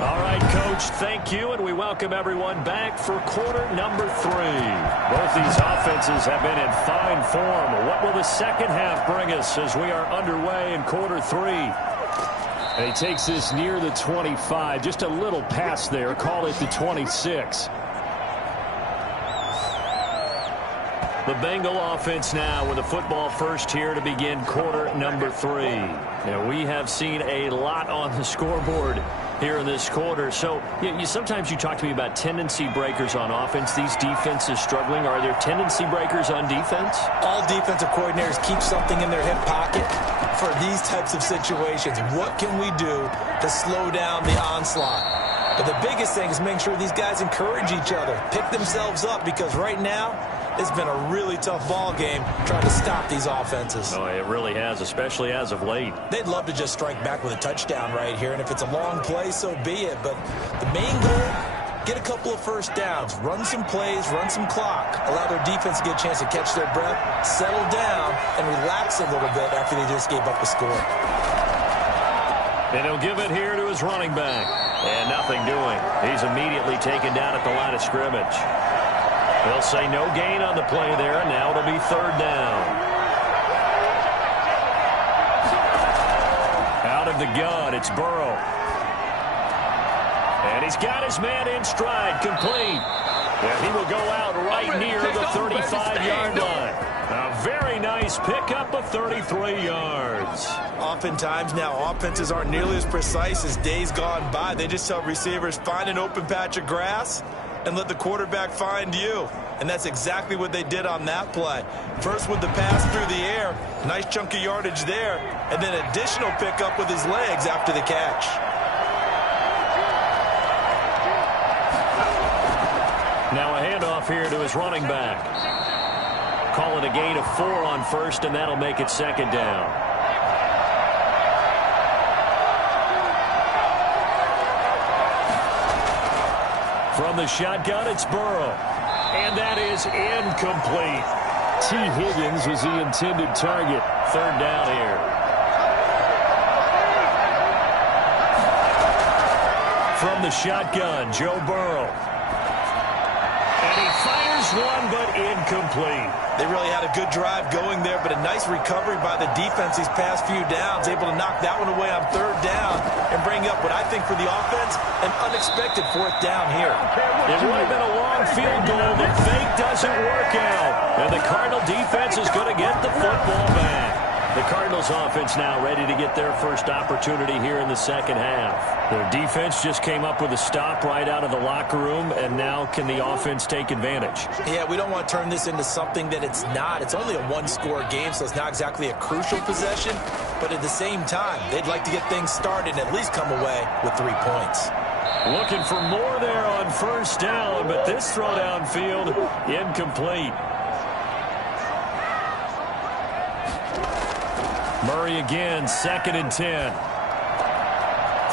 All right, Coach, thank you, and we welcome everyone back for quarter number 3. Both these offenses have been in fine form. What will the second half bring us as we are underway in quarter 3? And he takes this near the 25, just a little past there, call it the 26. The Bengal offense now with a football first here to begin quarter number 3. Now, we have seen a lot on the scoreboard here in this quarter. So sometimes you talk to me about tendency breakers on offense. These defenses struggling. Are there tendency breakers on defense? All defensive coordinators keep something in their hip pocket for these types of situations. What can we do to slow down the onslaught? But the biggest thing is making sure these guys encourage each other, pick themselves up, because right now it's been a really tough ball game trying to stop these offenses. Oh, it really has, especially as of late. They'd love to just strike back with a touchdown right here, and if it's a long play, so be it. But the main goal, get a couple of first downs, run some plays, run some clock, allow their defense to get a chance to catch their breath, settle down, and relax a little bit after they just gave up a score. And he'll give it here to his running back. And nothing doing. He's immediately taken down at the line of scrimmage. They'll say no gain on the play there, and now it'll be third down. Out of the gun, it's Burrow. And he's got his man in stride, complete. And he will go out right near the 35-yard line. A very nice pickup of 33 yards. Oftentimes now, offenses aren't nearly as precise as days gone by. They just tell receivers, find an open patch of grass and let the quarterback find you. And that's exactly what they did on that play. First with the pass through the air, nice chunk of yardage there, and then additional pickup with his legs after the catch. Now a handoff here to his running back. Call it a gain of 4 on first, and that'll make it second down. From the shotgun, it's Burrow. And that is incomplete. T. Higgins was the intended target. Third down here. From the shotgun, Joe Burrow. And he fires one, but incomplete. They really had a good drive going there, but a nice recovery by the defense these past few downs, able to knock that one away on third down and bring up what I think for the offense, an unexpected fourth down here. It would have been a long field goal, but fake doesn't work out. And the Cardinal defense is going to get the football back. The Cardinals offense now ready to get their first opportunity here in the second half. Their defense just came up with a stop right out of the locker room, and now can the offense take advantage? Yeah, we don't want to turn this into something that it's not. It's only a one-score game, so it's not exactly a crucial possession. But at the same time, they'd like to get things started and at least come away with 3 points. Looking for more there on first down, but this throw downfield incomplete. Murray again, 2nd and 10.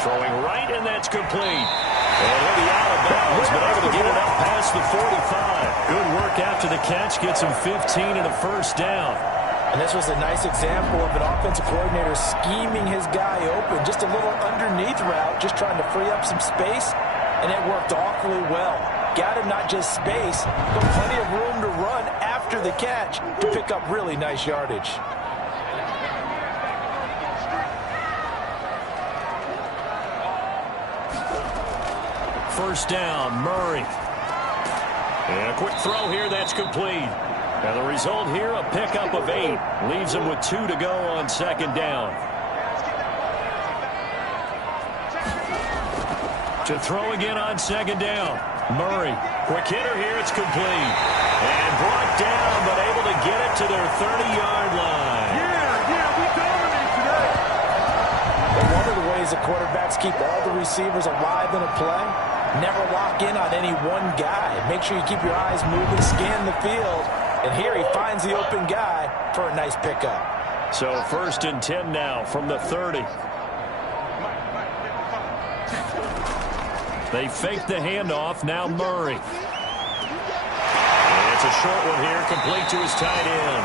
Throwing right, and that's complete. And he'll be out of bounds, but able to get it up past the 45. Good work after the catch, gets him 15 and a first down. And this was a nice example of an offensive coordinator scheming his guy open. Just a little underneath route, just trying to free up some space, and it worked awfully well. Got him not just space, but plenty of room to run after the catch to pick up really nice yardage. First down, Murray. And a quick throw here, that's complete. And the result here, a pickup of 8. Leaves him with 2 to go on second down. To throw again on second down. Murray, quick hitter here, it's complete. And brought down, but able to get it to their 30-yard line. Yeah, we dominate today. But one of the ways the quarterbacks keep all the receivers alive in a play, never lock in on any one guy. Make sure you keep your eyes moving, scan the field. And here he finds the open guy for a nice pickup. So 1st and 10 now from the 30. They fake the handoff, now Murray. And it's a short one here, complete to his tight end.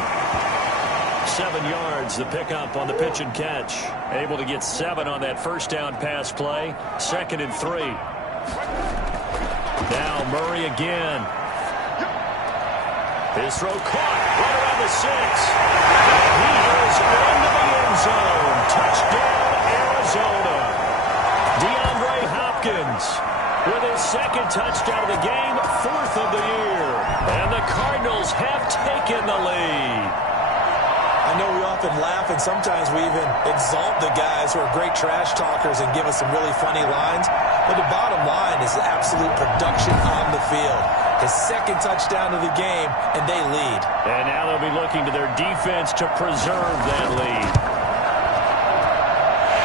7 yards, the pickup on the pitch and catch. Able to get 7 on that first down pass play. 2nd and 3. Now Murray again. His throw caught right around the 6. And he is into the end zone. Touchdown, Arizona. DeAndre Hopkins with his 2nd touchdown of the game, 4th of the year. And the Cardinals have taken the lead. I know we often laugh, and sometimes we even exalt the guys who are great trash talkers and give us some really funny lines. But the bottom line is absolute production on the field. His 2nd touchdown of the game, and they lead. And now they'll be looking to their defense to preserve that lead.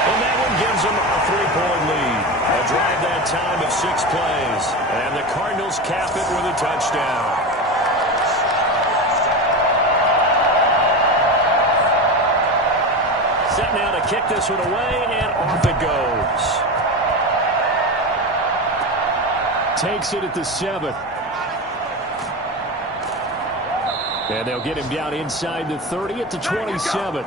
And that one gives them a 3-point lead. A drive that time of 6 plays. And the Cardinals cap it with a touchdown. Set now to kick this one away, and off it goes. Takes it at the 7. And they'll get him down inside the 30 at the 27.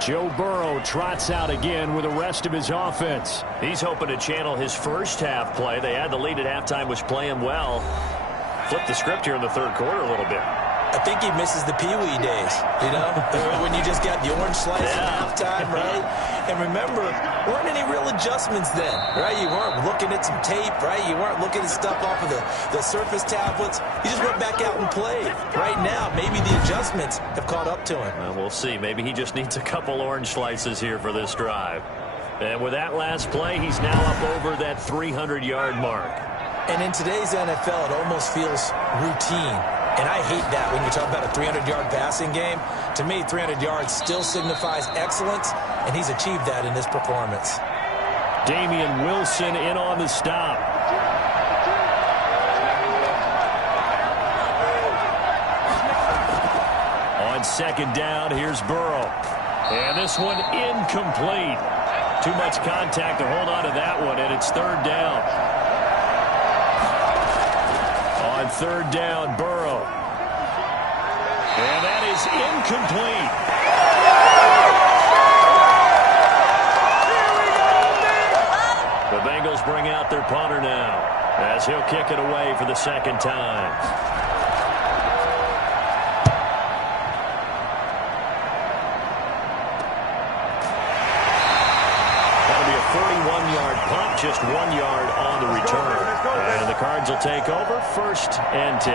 Joe Burrow trots out again with the rest of his offense. He's hoping to channel his first half play. They had the lead at halftime, was playing well. Flip the script here in the 3rd quarter a little bit. I think he misses the Pee Wee days, you know, when you just got the orange slice at halftime, right? And remember, weren't any real adjustments then, right? You weren't looking at some tape, right? You weren't looking at stuff off of the surface tablets. You just went back out and played. Right now, maybe the adjustments have caught up to him. Well, we'll see. Maybe he just needs a couple orange slices here for this drive. And with that last play, he's now up over that 300-yard mark. And in today's NFL, it almost feels routine. And I hate that when you talk about a 300-yard passing game. To me, 300 yards still signifies excellence, and he's achieved that in this performance. Damian Wilson in on the stop. On 2nd down, here's Burrow. And this one incomplete. Too much contact to hold on to that one, and it's 3rd down. On 3rd down, Burrow. And that is incomplete. The Bengals bring out their punter now as he'll kick it away for the 2nd time. That'll be a 41-yard punt, just 1 yard on the return. And the Cards will take over, 1st and 10.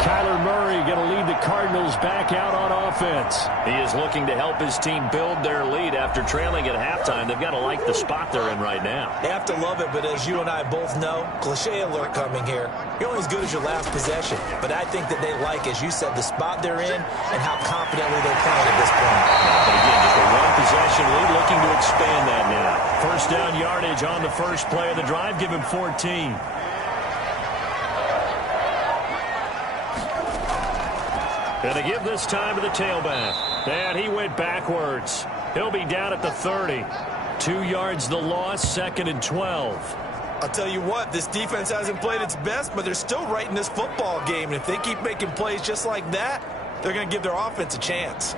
Kyler Murray going to lead the Cardinals back out on offense. He is looking to help his team build their lead after trailing at halftime. They've got to like the spot they're in right now. They have to love it, but as you and I both know, cliche alert coming here. You're only as good as your last possession. But I think that they like, as you said, the spot they're in and how confidently they're playing at this point. But again, just a 1-possession lead, looking to expand that now. 1st down yardage on the first play of the drive. Give him 14. And they give this time to the tailback. And he went backwards. He'll be down at the 30. 2 yards the loss, 2nd and 12. I'll tell you what, this defense hasn't played its best, but they're still right in this football game. And if they keep making plays just like that, they're going to give their offense a chance.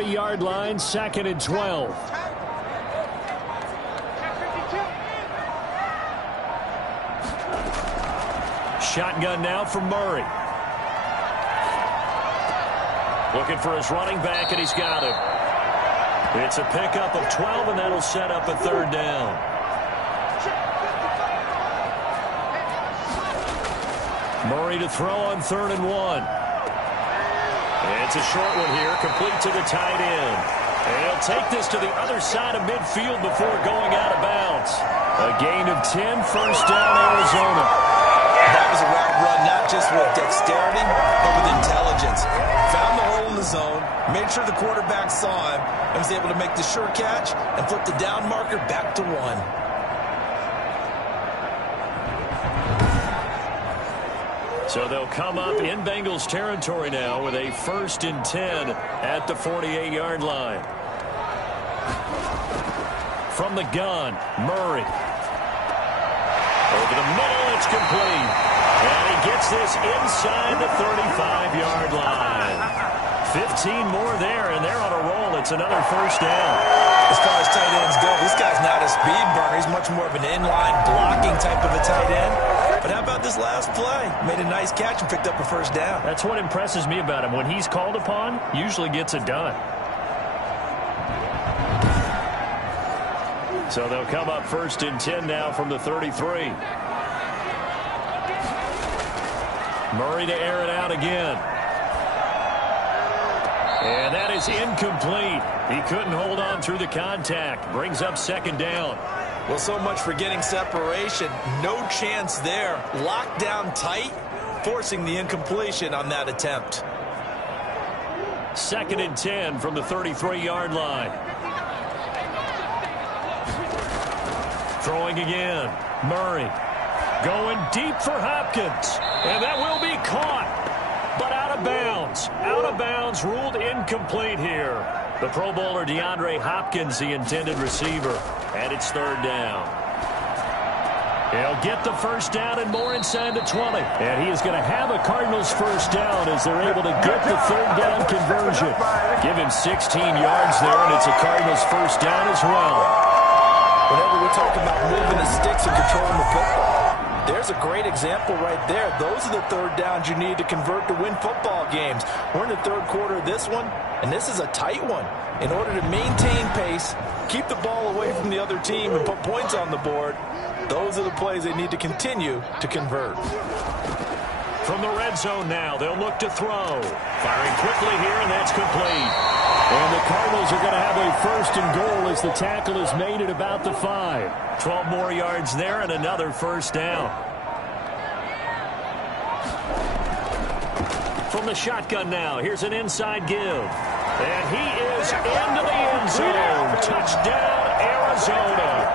Yard line, 2nd and 12. Shotgun now for Murray. Looking for his running back, and he's got him. It's a pickup of 12, and that'll set up a 3rd down. Murray to throw on 3rd and 1. It's a short one here, complete to the tight end. And he'll take this to the other side of midfield before going out of bounds. A gain of 10, 1st down, Arizona. That was a route run, not just with dexterity, but with intelligence. Found the hole in the zone, made sure the quarterback saw him, and was able to make the sure catch and flip the down marker back to 1. So they'll come up in Bengals territory now with a 1st and 10 at the 48-yard line. From the gun, Murray. Over the middle, it's complete. And he gets this inside the 35-yard line. 15 more there, and they're on a roll. It's another 1st down. As far as tight ends go, this guy's not a speed burner. He's much more of an inline blocking type of a tight end. But how about this last play? Made a nice catch and picked up a 1st down. That's what impresses me about him. When he's called upon, usually gets it done. So they'll come up 1st and 10 now from the 33. Murray to air it out again. And that is incomplete. He couldn't hold on through the contact. Brings up 2nd down. Well, so much for getting separation. No chance there. Locked down tight, forcing the incompletion on that attempt. 2nd and 10 from the 33-yard line. Throwing again. Murray going deep for Hopkins. And that will be caught. But out of bounds. Out of bounds, ruled incomplete here. The Pro Bowler DeAndre Hopkins, the intended receiver. And it's 3rd down. He'll get the 1st down and more inside the 20. And he is going to have a Cardinals 1st down as they're able to get the 3rd down conversion. Give him 16 yards there, and it's a Cardinals 1st down as well. Whenever we talk about moving the sticks and controlling the football, there's a great example right there. Those are the 3rd downs you need to convert to win football games. We're in the 3rd quarter of this one, and this is a tight one. In order to maintain pace, keep the ball away from the other team, and put points on the board, those are the plays they need to continue to convert. From the red zone now, they'll look to throw. Firing quickly here, and that's complete. And the Cardinals are going to have a 1st and goal as the tackle is made at about the 5. 12 more yards there and another 1st down. From the shotgun now, here's an inside give. And he is into the end zone. Touchdown, Arizona.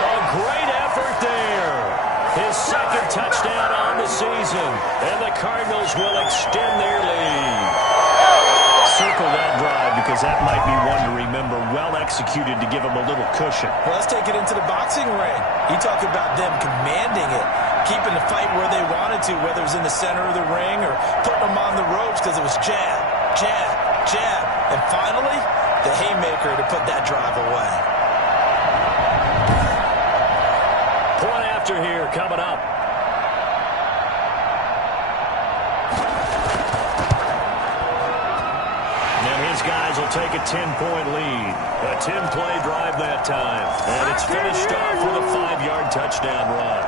A great effort there. His 2nd touchdown on the season. And the Cardinals will extend their lead. Circle that drive because that might be one to remember. Well executed to give him a little cushion. Well, let's take it into the boxing ring. You talk about them commanding it, keeping the fight where they wanted to, whether it was in the center of the ring or putting them on the ropes because it was jab, jab, jab. And finally, the haymaker to put that drive away. Point after here coming up. Guys will take a 10-point lead. A 10-play drive that time. And it's finished off with a 5-yard touchdown run.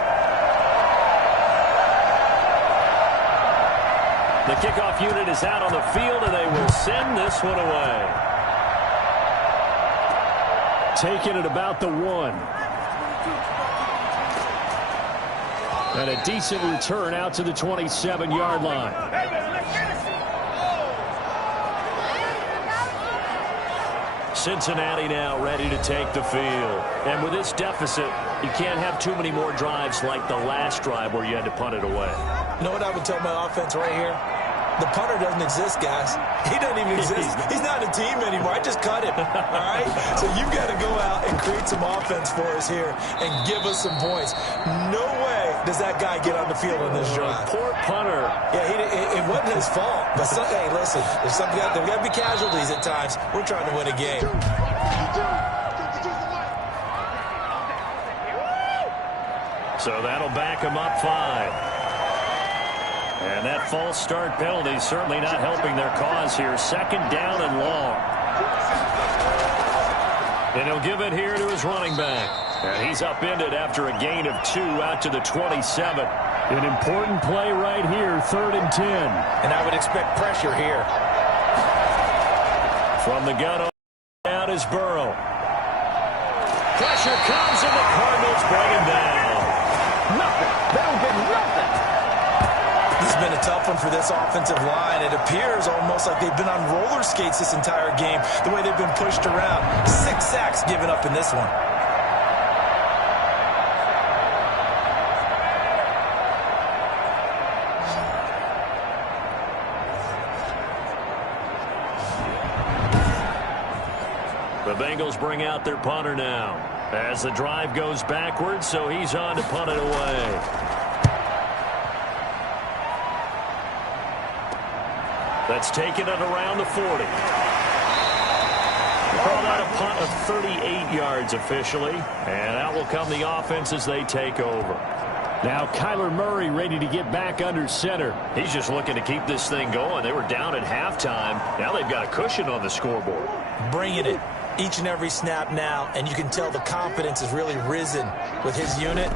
The kickoff unit is out on the field, and they will send this one away. Taken at about the 1. And a decent return out to the 27-yard line. Cincinnati now ready to take the field. And with this deficit, you can't have too many more drives like the last drive where you had to punt it away. You know what I would tell my offense right here? The punter doesn't exist, guys. He doesn't even exist. He's not a team anymore. I just cut him, all right? So you've got to go out and create some offense for us here and give us some points. No way does that guy get on the field on this drive. Poor punter. Yeah, it wasn't his fault. But, hey, listen, there's got to be casualties at times. We're trying to win a game. So that'll back him up 5. And that false start penalty certainly not helping their cause here. 2nd down and long. And he'll give it here to his running back. And he's upended after a gain of 2 out to the 27. An important play right here, 3rd and 10. And I would expect pressure here. From the gun out is Burrow. Pressure comes and the Cardinals bring him down. Nothing. They don't get nothing. This has been a tough one for this offensive line. It appears almost like they've been on roller skates this entire game, the way they've been pushed around. 6 sacks given up in this one. The Bengals bring out their punter now as the drive goes backwards, so he's on to punt it away. That's taken it around the 40. Call that a punt of 38 yards officially, and out will come the offense as they take over. Now Kyler Murray ready to get back under center. He's just looking to keep this thing going. They were down at halftime. Now they've got a cushion on the scoreboard. Bringing it each and every snap now, and you can tell the confidence has really risen with his unit.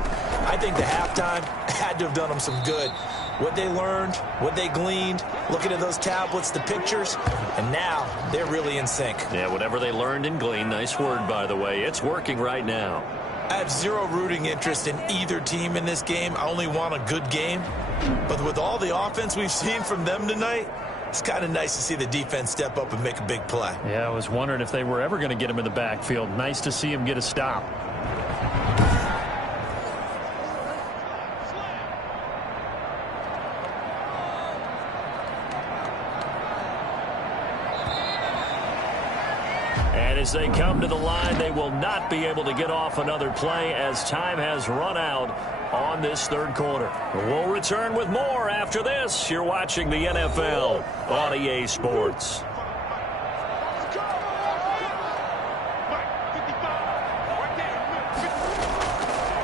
I think the halftime had to have done them some good. What they learned, what they gleaned, looking at those tablets, the pictures, and now they're really in sync. Yeah, whatever they learned and gleaned, nice word, by the way. It's working right now. I have zero rooting interest in either team in this game. I only want a good game. But with all the offense we've seen from them tonight, it's kind of nice to see the defense step up and make a big play. Yeah, I was wondering if they were ever going to get him in the backfield. Nice to see him get a stop. And as they come to the line, they will not be able to get off another play as time has run out on this third quarter. We'll return with more after this. You're watching the NFL on EA Sports.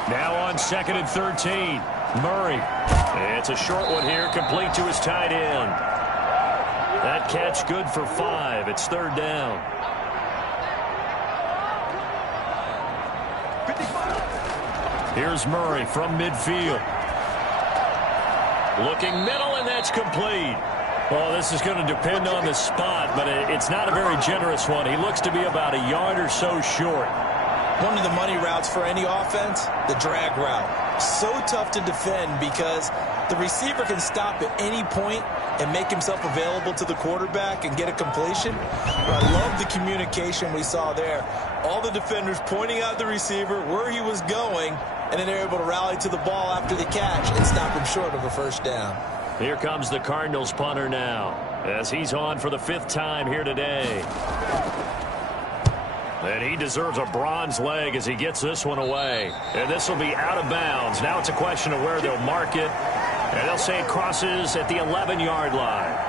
Now on 2nd and 13. Murray. It's a short one here, complete to his tight end. That catch good for 5. It's 3rd down. Here's Murray from midfield. Looking middle, and that's complete. Well, this is going to depend on the spot, but it's not a very generous one. He looks to be about a yard or so short. One of the money routes for any offense, the drag route. So tough to defend because the receiver can stop at any point and make himself available to the quarterback and get a completion. But I love the communication we saw there. All the defenders pointing out the receiver, where he was going, and then they're able to rally to the ball after the catch and stop him short of a first down. Here comes the Cardinals punter now as he's on for the 5th time here today. And he deserves a bronze leg as he gets this one away. And this will be out of bounds. Now it's a question of where they'll mark it. And they'll say it crosses at the 11-yard line.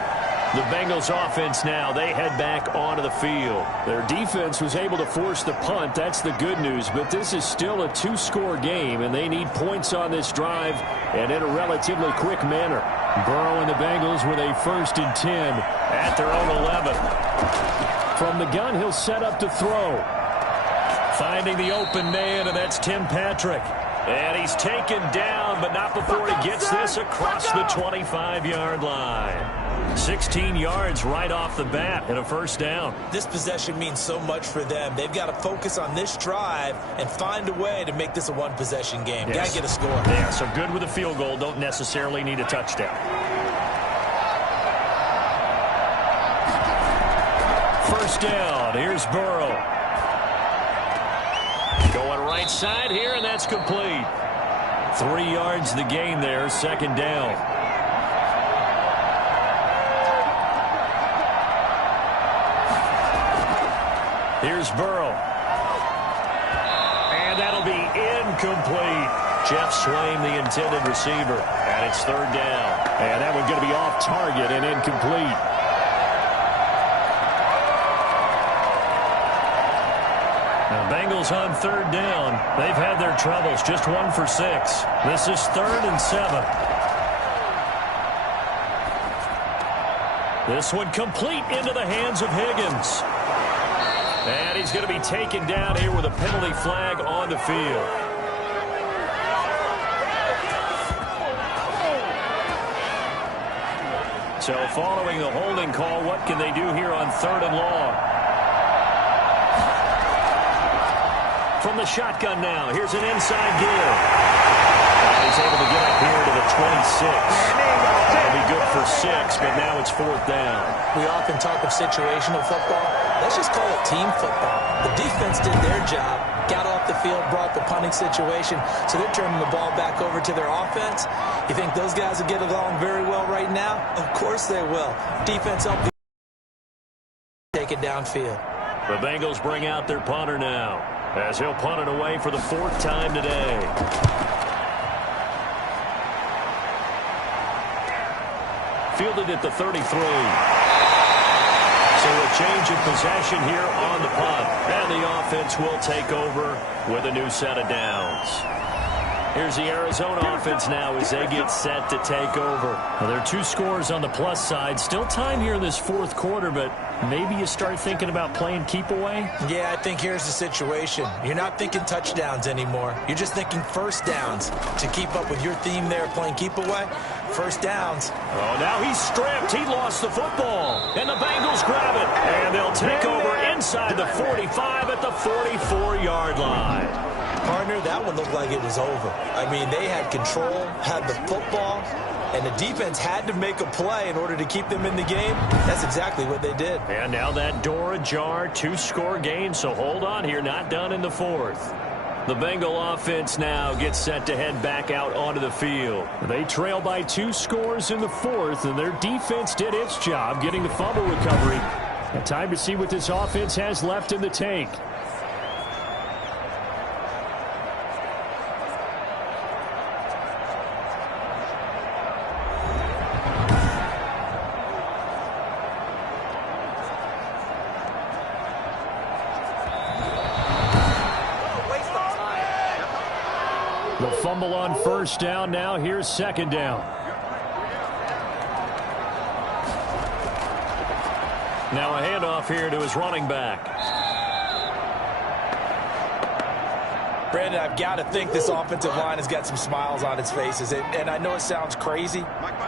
The Bengals offense now, they head back onto the field. Their defense was able to force the punt. That's the good news. But this is still a 2-score game, and they need points on this drive and in a relatively quick manner. Burrow and the Bengals with a 1st and 10 at their own 11. From the gun, he'll set up to throw. Finding the open man, and that's Tim Patrick. And he's taken down, but not before he gets this across the 25-yard line. 16 yards right off the bat and a 1st down. This possession means so much for them. They've got to focus on this drive and find a way to make this a one-possession game. Yes. Got to get a score. Yeah, so good with a field goal. Don't necessarily need a touchdown. 1st down. Here's Burrow. Going right side here, and that's complete. 3 yards the gain there, 2nd down. Here's Burrow. And that'll be incomplete. Jeff Swain, the intended receiver. And it's 3rd down. And that one's going to be off target and incomplete. Now, Bengals on 3rd down. They've had their troubles. Just 1 for 6. This is 3rd and 7. This one complete into the hands of Higgins. And he's going to be taken down here with a penalty flag on the field. So following the holding call, what can they do here on 3rd and long? From the shotgun now, here's an inside give. And he's able to get up here to the 26. That'll be good for 6, but now it's 4th down. We often talk of situational football. Let's just call it team football. The defense did their job, got off the field, brought the punting situation, so they're turning the ball back over to their offense. You think those guys will get along very well right now? Of course they will. Defense up, take it downfield. The Bengals bring out their punter now, as he'll punt it away for the 4th time today. Fielded at the 33. So a change of possession here on the punt. And the offense will take over with a new set of downs. Here's the Arizona offense now as they get set to take over. Well, there are 2 scores on the plus side. Still time here in this 4th quarter, but maybe you start thinking about playing keep away? Yeah, I think here's the situation. You're not thinking touchdowns anymore. You're just thinking first downs. To keep up with your theme there, playing keep away, first downs. Oh, now he's stripped. He lost the football. And the Bengals grab it. And they'll take over inside the 45 at the 44-yard line. Partner, that one looked like it was over. I mean, they had control, had the football, and the defense had to make a play in order to keep them in the game. That's exactly what they did. And now that door ajar, 2-score game, so hold on here, not done in the 4th. The Bengal offense now gets set to head back out onto the field. They trail by 2 scores in the 4th, and their defense did its job getting the fumble recovery. And time to see what this offense has left in the tank. The fumble on 1st down. Now here's 2nd down. Now a handoff here to his running back. Brandon, I've got to think this offensive line has got some smiles on its faces. And I know it sounds crazy,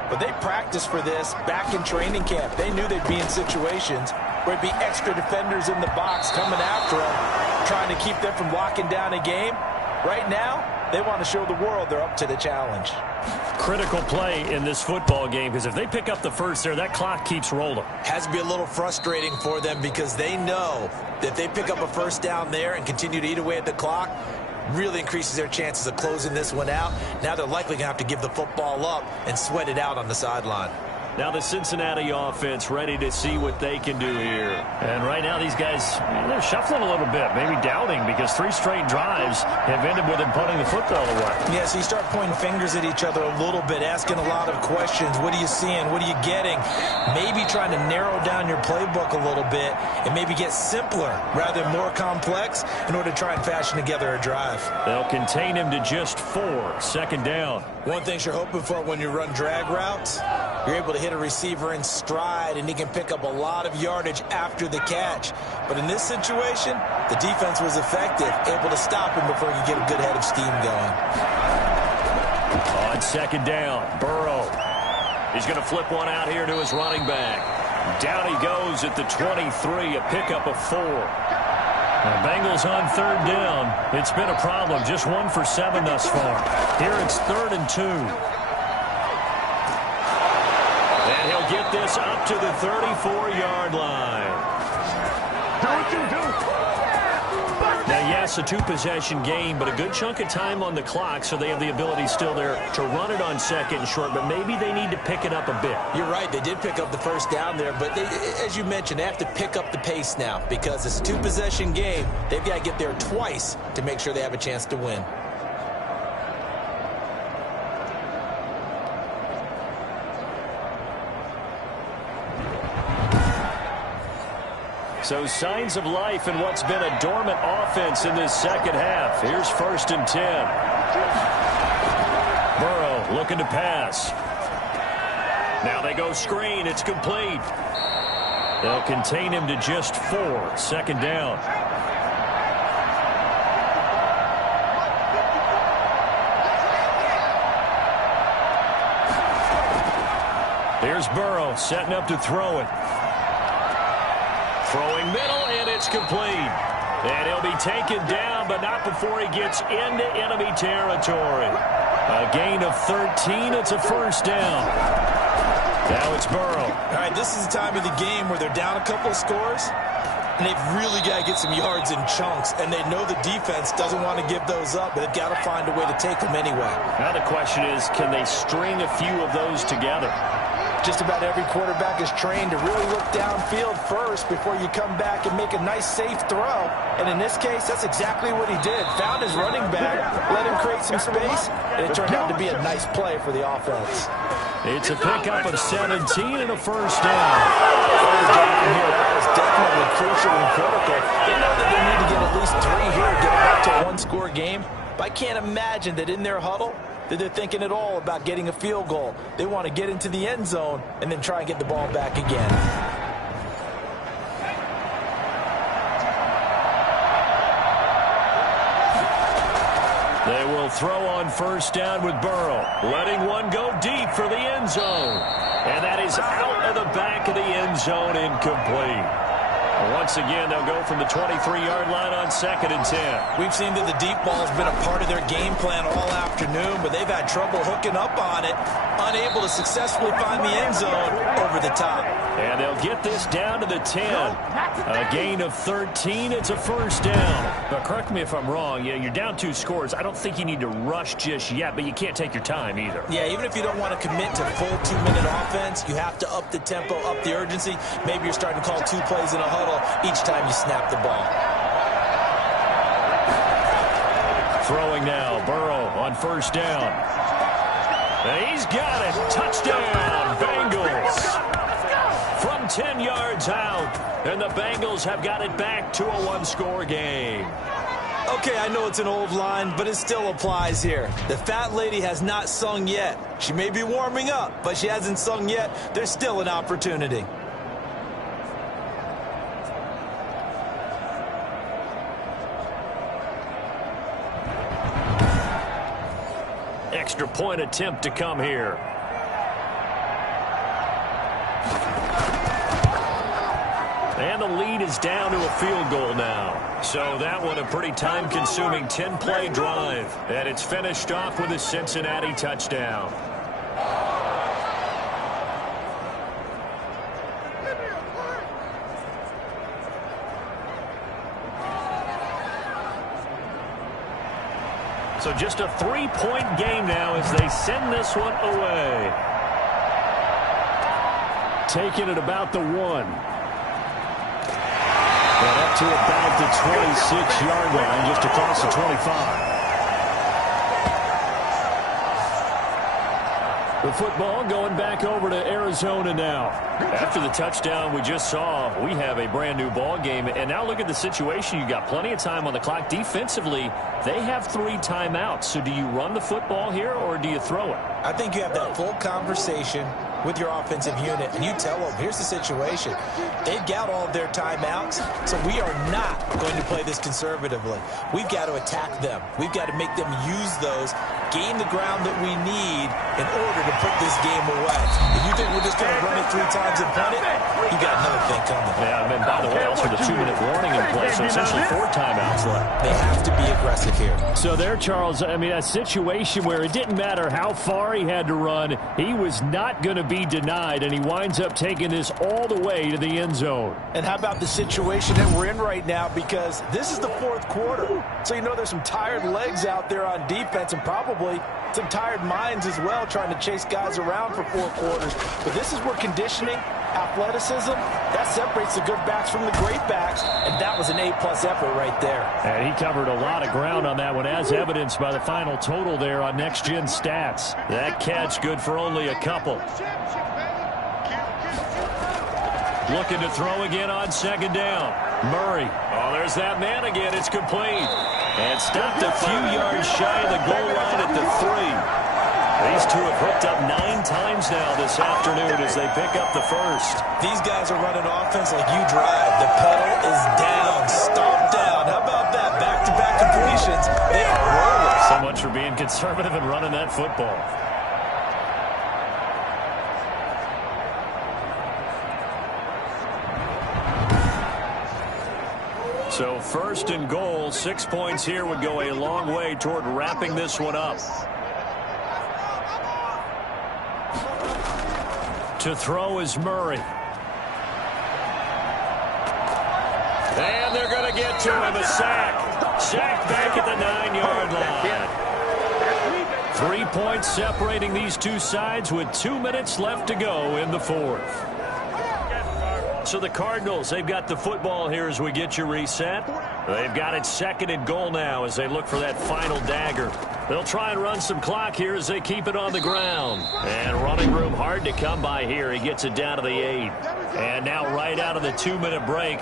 but they practiced for this back in training camp. They knew they'd be in situations where it'd be extra defenders in the box coming after them, trying to keep them from locking down a game. Right now, they want to show the world they're up to the challenge. Critical play in this football game, because if they pick up the first there, that clock keeps rolling. Has to be a little frustrating for them because they know that if they pick up a first down there and continue to eat away at the clock, really increases their chances of closing this one out. Now they're likely going to have to give the football up and sweat it out on the sideline. Now the Cincinnati offense ready to see what they can do here. And right now these guys, they're shuffling a little bit, maybe doubting, because 3 straight drives have ended with them punting the football away. Yeah, so you start pointing fingers at each other a little bit, asking a lot of questions. What are you seeing? What are you getting? Maybe trying to narrow down your playbook a little bit and maybe get simpler rather than more complex in order to try and fashion together a drive. They'll contain him to just 4. 2nd down. One thing you're hoping for when you run drag routes, you're able to hit a receiver in stride, and he can pick up a lot of yardage after the catch. But in this situation, the defense was effective, able to stop him before he could get a good head of steam going. On 2nd down, Burrow. He's going to flip one out here to his running back. Down he goes at the 23, a pickup of 4. The Bengals on 3rd down. It's been a problem. Just 1 for 7 thus far. Here it's 3rd and 2. And he'll get this up to the 34-yard line. Now, yes, a 2-possession game, but a good chunk of time on the clock, so they have the ability still there to run it on 2nd and short, but maybe they need to pick it up a bit. You're right. They did pick up the first down there, but they, as you mentioned, they have to pick up the pace now because it's a 2-possession game. They've got to get there twice to make sure they have a chance to win. So signs of life in what's been a dormant offense in this 2nd half. Here's 1st and 10. Burrow looking to pass. Now they go screen. It's complete. They'll contain him to just 4. 2nd down. Here's Burrow setting up to throw it. Throwing middle, and it's complete. And he'll be taken down, but not before he gets into enemy territory. A gain of 13. It's a 1st down. Now it's Burrow. All right, this is the time of the game where they're down a couple of scores, and they've really got to get some yards in chunks, and they know the defense doesn't want to give those up, but they've got to find a way to take them anyway. Now the question is, can they string a few of those together? Just about every quarterback is trained to really look downfield first before you come back and make a nice, safe throw. And in this case, that's exactly what he did. Found his running back, let him create some space, and it turned out to be a nice play for the offense. It's a pickup of 17 and a first down. That is definitely crucial and critical. They know that they need to get at least 3 here to get it back to a one-score game. But I can't imagine that in their huddle that they're thinking at all about getting a field goal. They want to get into the end zone and then try and get the ball back again. They will throw on first down with Burrow, letting one go deep for the end zone. And that is out of the back of the end zone, incomplete. Once again, they'll go from the 23-yard line on 2nd and 10. We've seen that the deep ball has been a part of their game plan all afternoon, but they've had trouble hooking up on it, unable to successfully find the end zone over the top. And they'll get this down to the 10. A gain of 13. It's a first down. But correct me if I'm wrong. Yeah, you're down 2 scores. I don't think you need to rush just yet, but you can't take your time either. Yeah, even if you don't want to commit to full 2-minute offense, you have to up the tempo, up the urgency. Maybe you're starting to call 2 plays in a huddle each time you snap the ball. Throwing now, Burrow on first down. And he's got it. Touchdown, Bengals. From 10 yards out, and the Bengals have got it back to a one-score game. Okay, I know it's an old line, but it still applies here. The fat lady has not sung yet. She may be warming up, but she hasn't sung yet. There's still an opportunity. Extra point attempt to come here. And the lead is down to a field goal now. So that one a pretty time-consuming 10-play drive. And it's finished off with a Cincinnati touchdown. So just a 3-point game now as they send this one away. Taking it about the 1. And up to about the 26-yard line, just across the 25. The football going back over to Arizona now. After the touchdown we just saw, we have a brand new ball game. And now look at the situation. You got plenty of time on the clock. Defensively, they have 3 timeouts. So do you run the football here or do you throw it? I think you have that full conversation with your offensive unit, and you tell them, here's the situation. They've got all of their timeouts, so we are not going to play this conservatively. We've got to attack them. We've got to make them use those, gain the ground that we need in order to put this game away. If you think we're just going to run it 3 times and punt it, you got another thing coming. Yeah, and by the way, also the 2-minute warning in place, so essentially 4 timeouts left. They have to be aggressive here. So there, Charles, I mean, a situation where it didn't matter how far he had to run, he was not going to be denied, and he winds up taking this all the way to the end zone. And how about the situation that we're in right now, because this is the 4th quarter. So you know there's some tired legs out there on defense and probably some tired minds as well trying to chase guys around for 4 quarters. But this is where conditioning, athleticism, that separates the good backs from the great backs, and that was an A-plus effort right there. And he covered a lot of ground on that one, as evidenced by the final total there on Next Gen Stats. That catch good for only a couple. Looking to throw again on 2nd down. Murray. Oh, there's that man again. It's complete. And stopped a few yards shy of the goal line at the 3. These two have hooked up 9 times now this afternoon as they pick up the first. These guys are running offense like you drive. The pedal is down, stomped down. How about that? Back-to-back completions. They are rolling. So much for being conservative and running that football. So 1st and goal, 6 points here would go a long way toward wrapping this one up. To throw is Murray. And they're going to get to him, a sack. Sack back at the 9-yard line. 3 points separating these two sides with 2 minutes left to go in the fourth. So the Cardinals, they've got the football here as we get you reset. They've got it second and goal now as they look for that final dagger. They'll try and run some clock here as they keep it on the ground. And running room hard to come by here. He gets it down to the 8. And now right out of the 2-minute break,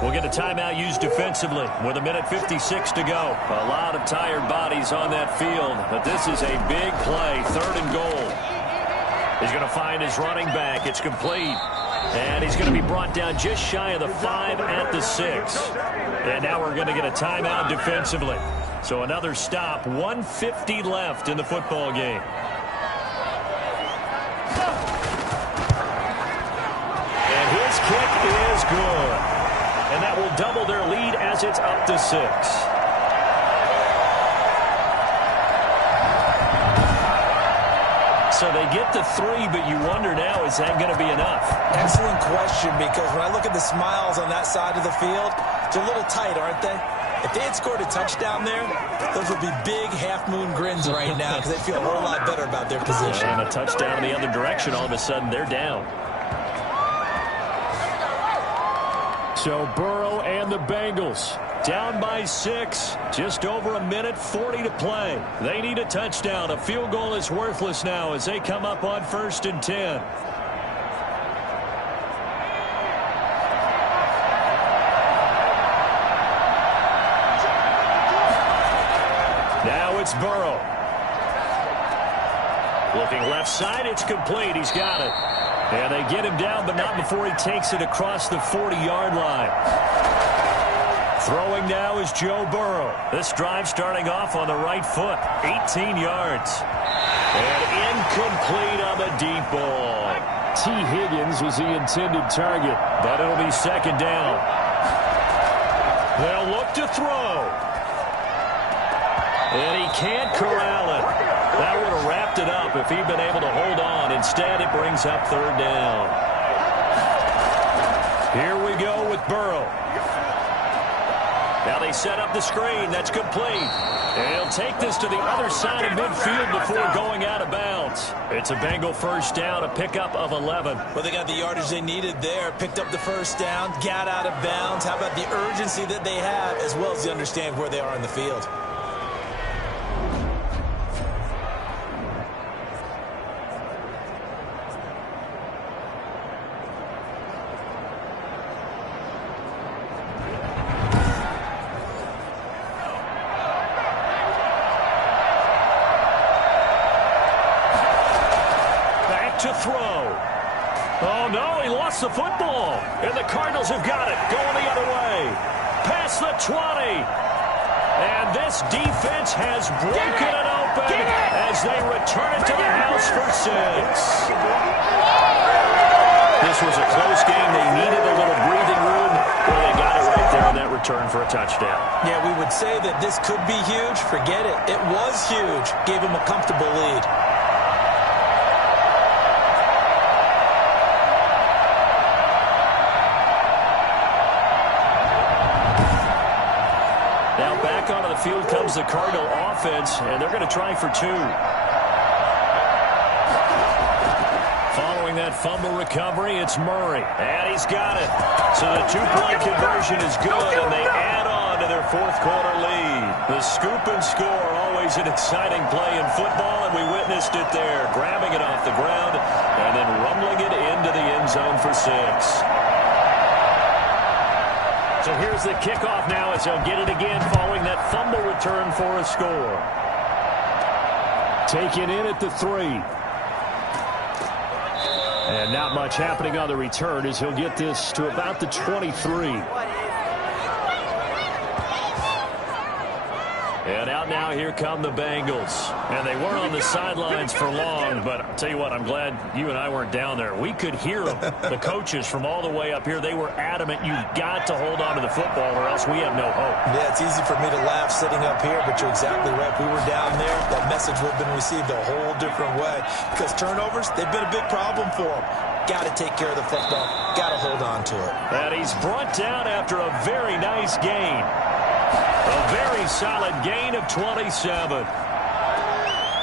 we'll get a timeout used defensively with 1:56 to go. A lot of tired bodies on that field, but this is a big play, 3rd and goal. He's going to find his running back. It's complete. And he's going to be brought down just shy of the 5 at the 6. And now we're going to get a timeout defensively. So another stop, 1:50 left in the football game. And his kick is good. And that will double their lead as it's up to 6. So they get the 3, but you wonder now, is that going to be enough? Excellent question, because when I look at the smiles on that side of the field, they're a little tight, aren't they? If they had scored a touchdown there, those would be big half-moon grins right now because they feel a whole lot better about their position. And a touchdown in the other direction, all of a sudden they're down. So Burrow and the Bengals down by 6, just over 1:40 to play. They need a touchdown. A field goal is worthless now as they come up on 1st and 10. Now it's Burrow. Looking left side, it's complete. He's got it. And they get him down, but not before he takes it across the 40-yard line. Throwing now is Joe Burrow. This drive starting off on the right foot. 18 yards. And incomplete on the deep ball. T. Higgins was the intended target, but it'll be 2nd down. They'll look to throw. And he can't corral it. That would have wrapped it up if he'd been able to hold on. Instead, it brings up 3rd down. Here we go with Burrow. Now they set up the screen. That's complete. And he'll take this to the other side of midfield before going out of bounds. It's a Bengal 1st down, a pickup of 11. Well, they got the yardage they needed there. Picked up the 1st down, got out of bounds. How about the urgency that they have as well as they understand where they are in the field? To throw. Oh, no, he lost the football. And the Cardinals have got it. Going the other way. Past the 20. And this defense has broken it open as they return it to the house for 6. This was a close game. They needed a little breathing room. Well, they got it right there on that return for a touchdown. Yeah, we would say that this could be huge. Forget it. It was huge. Gave them a comfortable lead. Field comes the Cardinal offense, and they're going to try for 2. Following that fumble recovery, it's Murray. And he's got it. So the 2-point conversion is good, and they add on to their 4th quarter lead. The scoop and score, always an exciting play in football, and we witnessed it there. Grabbing it off the ground, and then rumbling it into the end zone for 6. So here's the kickoff now as they'll get it again following that fumble return for a score. Taken in at the 3. And not much happening on the return as he'll get this to about the 23. And out now, here come the Bengals. And they weren't on the sidelines for long, but I'll tell you what, I'm glad you and I weren't down there. We could hear them, the coaches from all the way up here. They were adamant, you've got to hold on to the football or else we have no hope. Yeah, it's easy for me to laugh sitting up here, but you're exactly right. If we were down there, that message would have been received a whole different way. Because turnovers, they've been a big problem for them. Got to take care of the football. Got to hold on to it. And he's brought down after a very nice gain. A very solid gain of 27.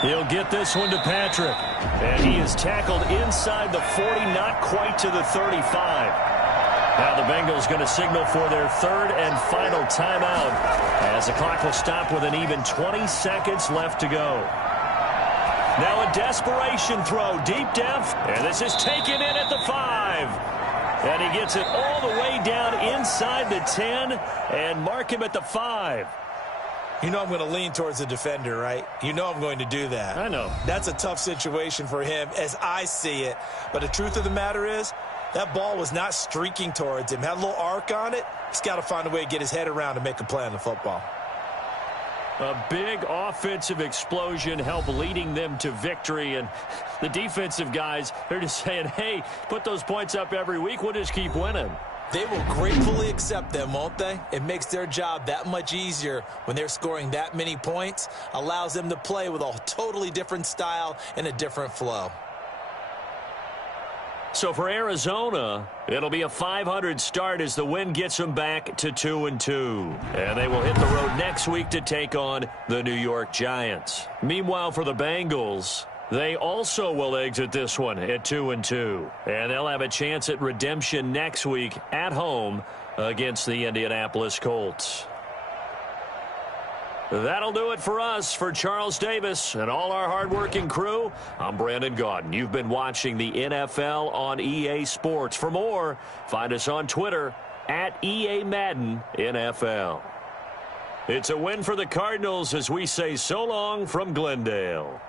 He'll get this one to Patrick. And he is tackled inside the 40, not quite to the 35. Now the Bengals going to signal for their third and final timeout as the clock will stop with an even 20 seconds left to go. Now a desperation throw, deep depth, and this is taken in at the 5. And he gets it all the way down inside the 10 and mark him at the 5. You know I'm going to lean towards the defender, right? You know I'm going to do that. I know. That's a tough situation for him as I see it. But the truth of the matter is, that ball was not streaking towards him. Had a little arc on it. He's got to find a way to get his head around and make a play on the football. A big offensive explosion helped leading them to victory. And the defensive guys, they're just saying, hey, put those points up every week. We'll just keep winning. They will gratefully accept them, won't they? It makes their job that much easier when they're scoring that many points. Allows them to play with a totally different style and a different flow. So for Arizona, it'll be a .500 start as the win gets them back to 2-2. And they will hit the road next week to take on the New York Giants. Meanwhile, for the Bengals, they also will exit this one at 2-2. And they'll have a chance at redemption next week at home against the Indianapolis Colts. That'll do it for us. For Charles Davis and all our hardworking crew, I'm Brandon Gaudin. You've been watching the NFL on EA Sports. For more, find us on Twitter at EA Madden NFL. It's a win for the Cardinals as we say so long from Glendale.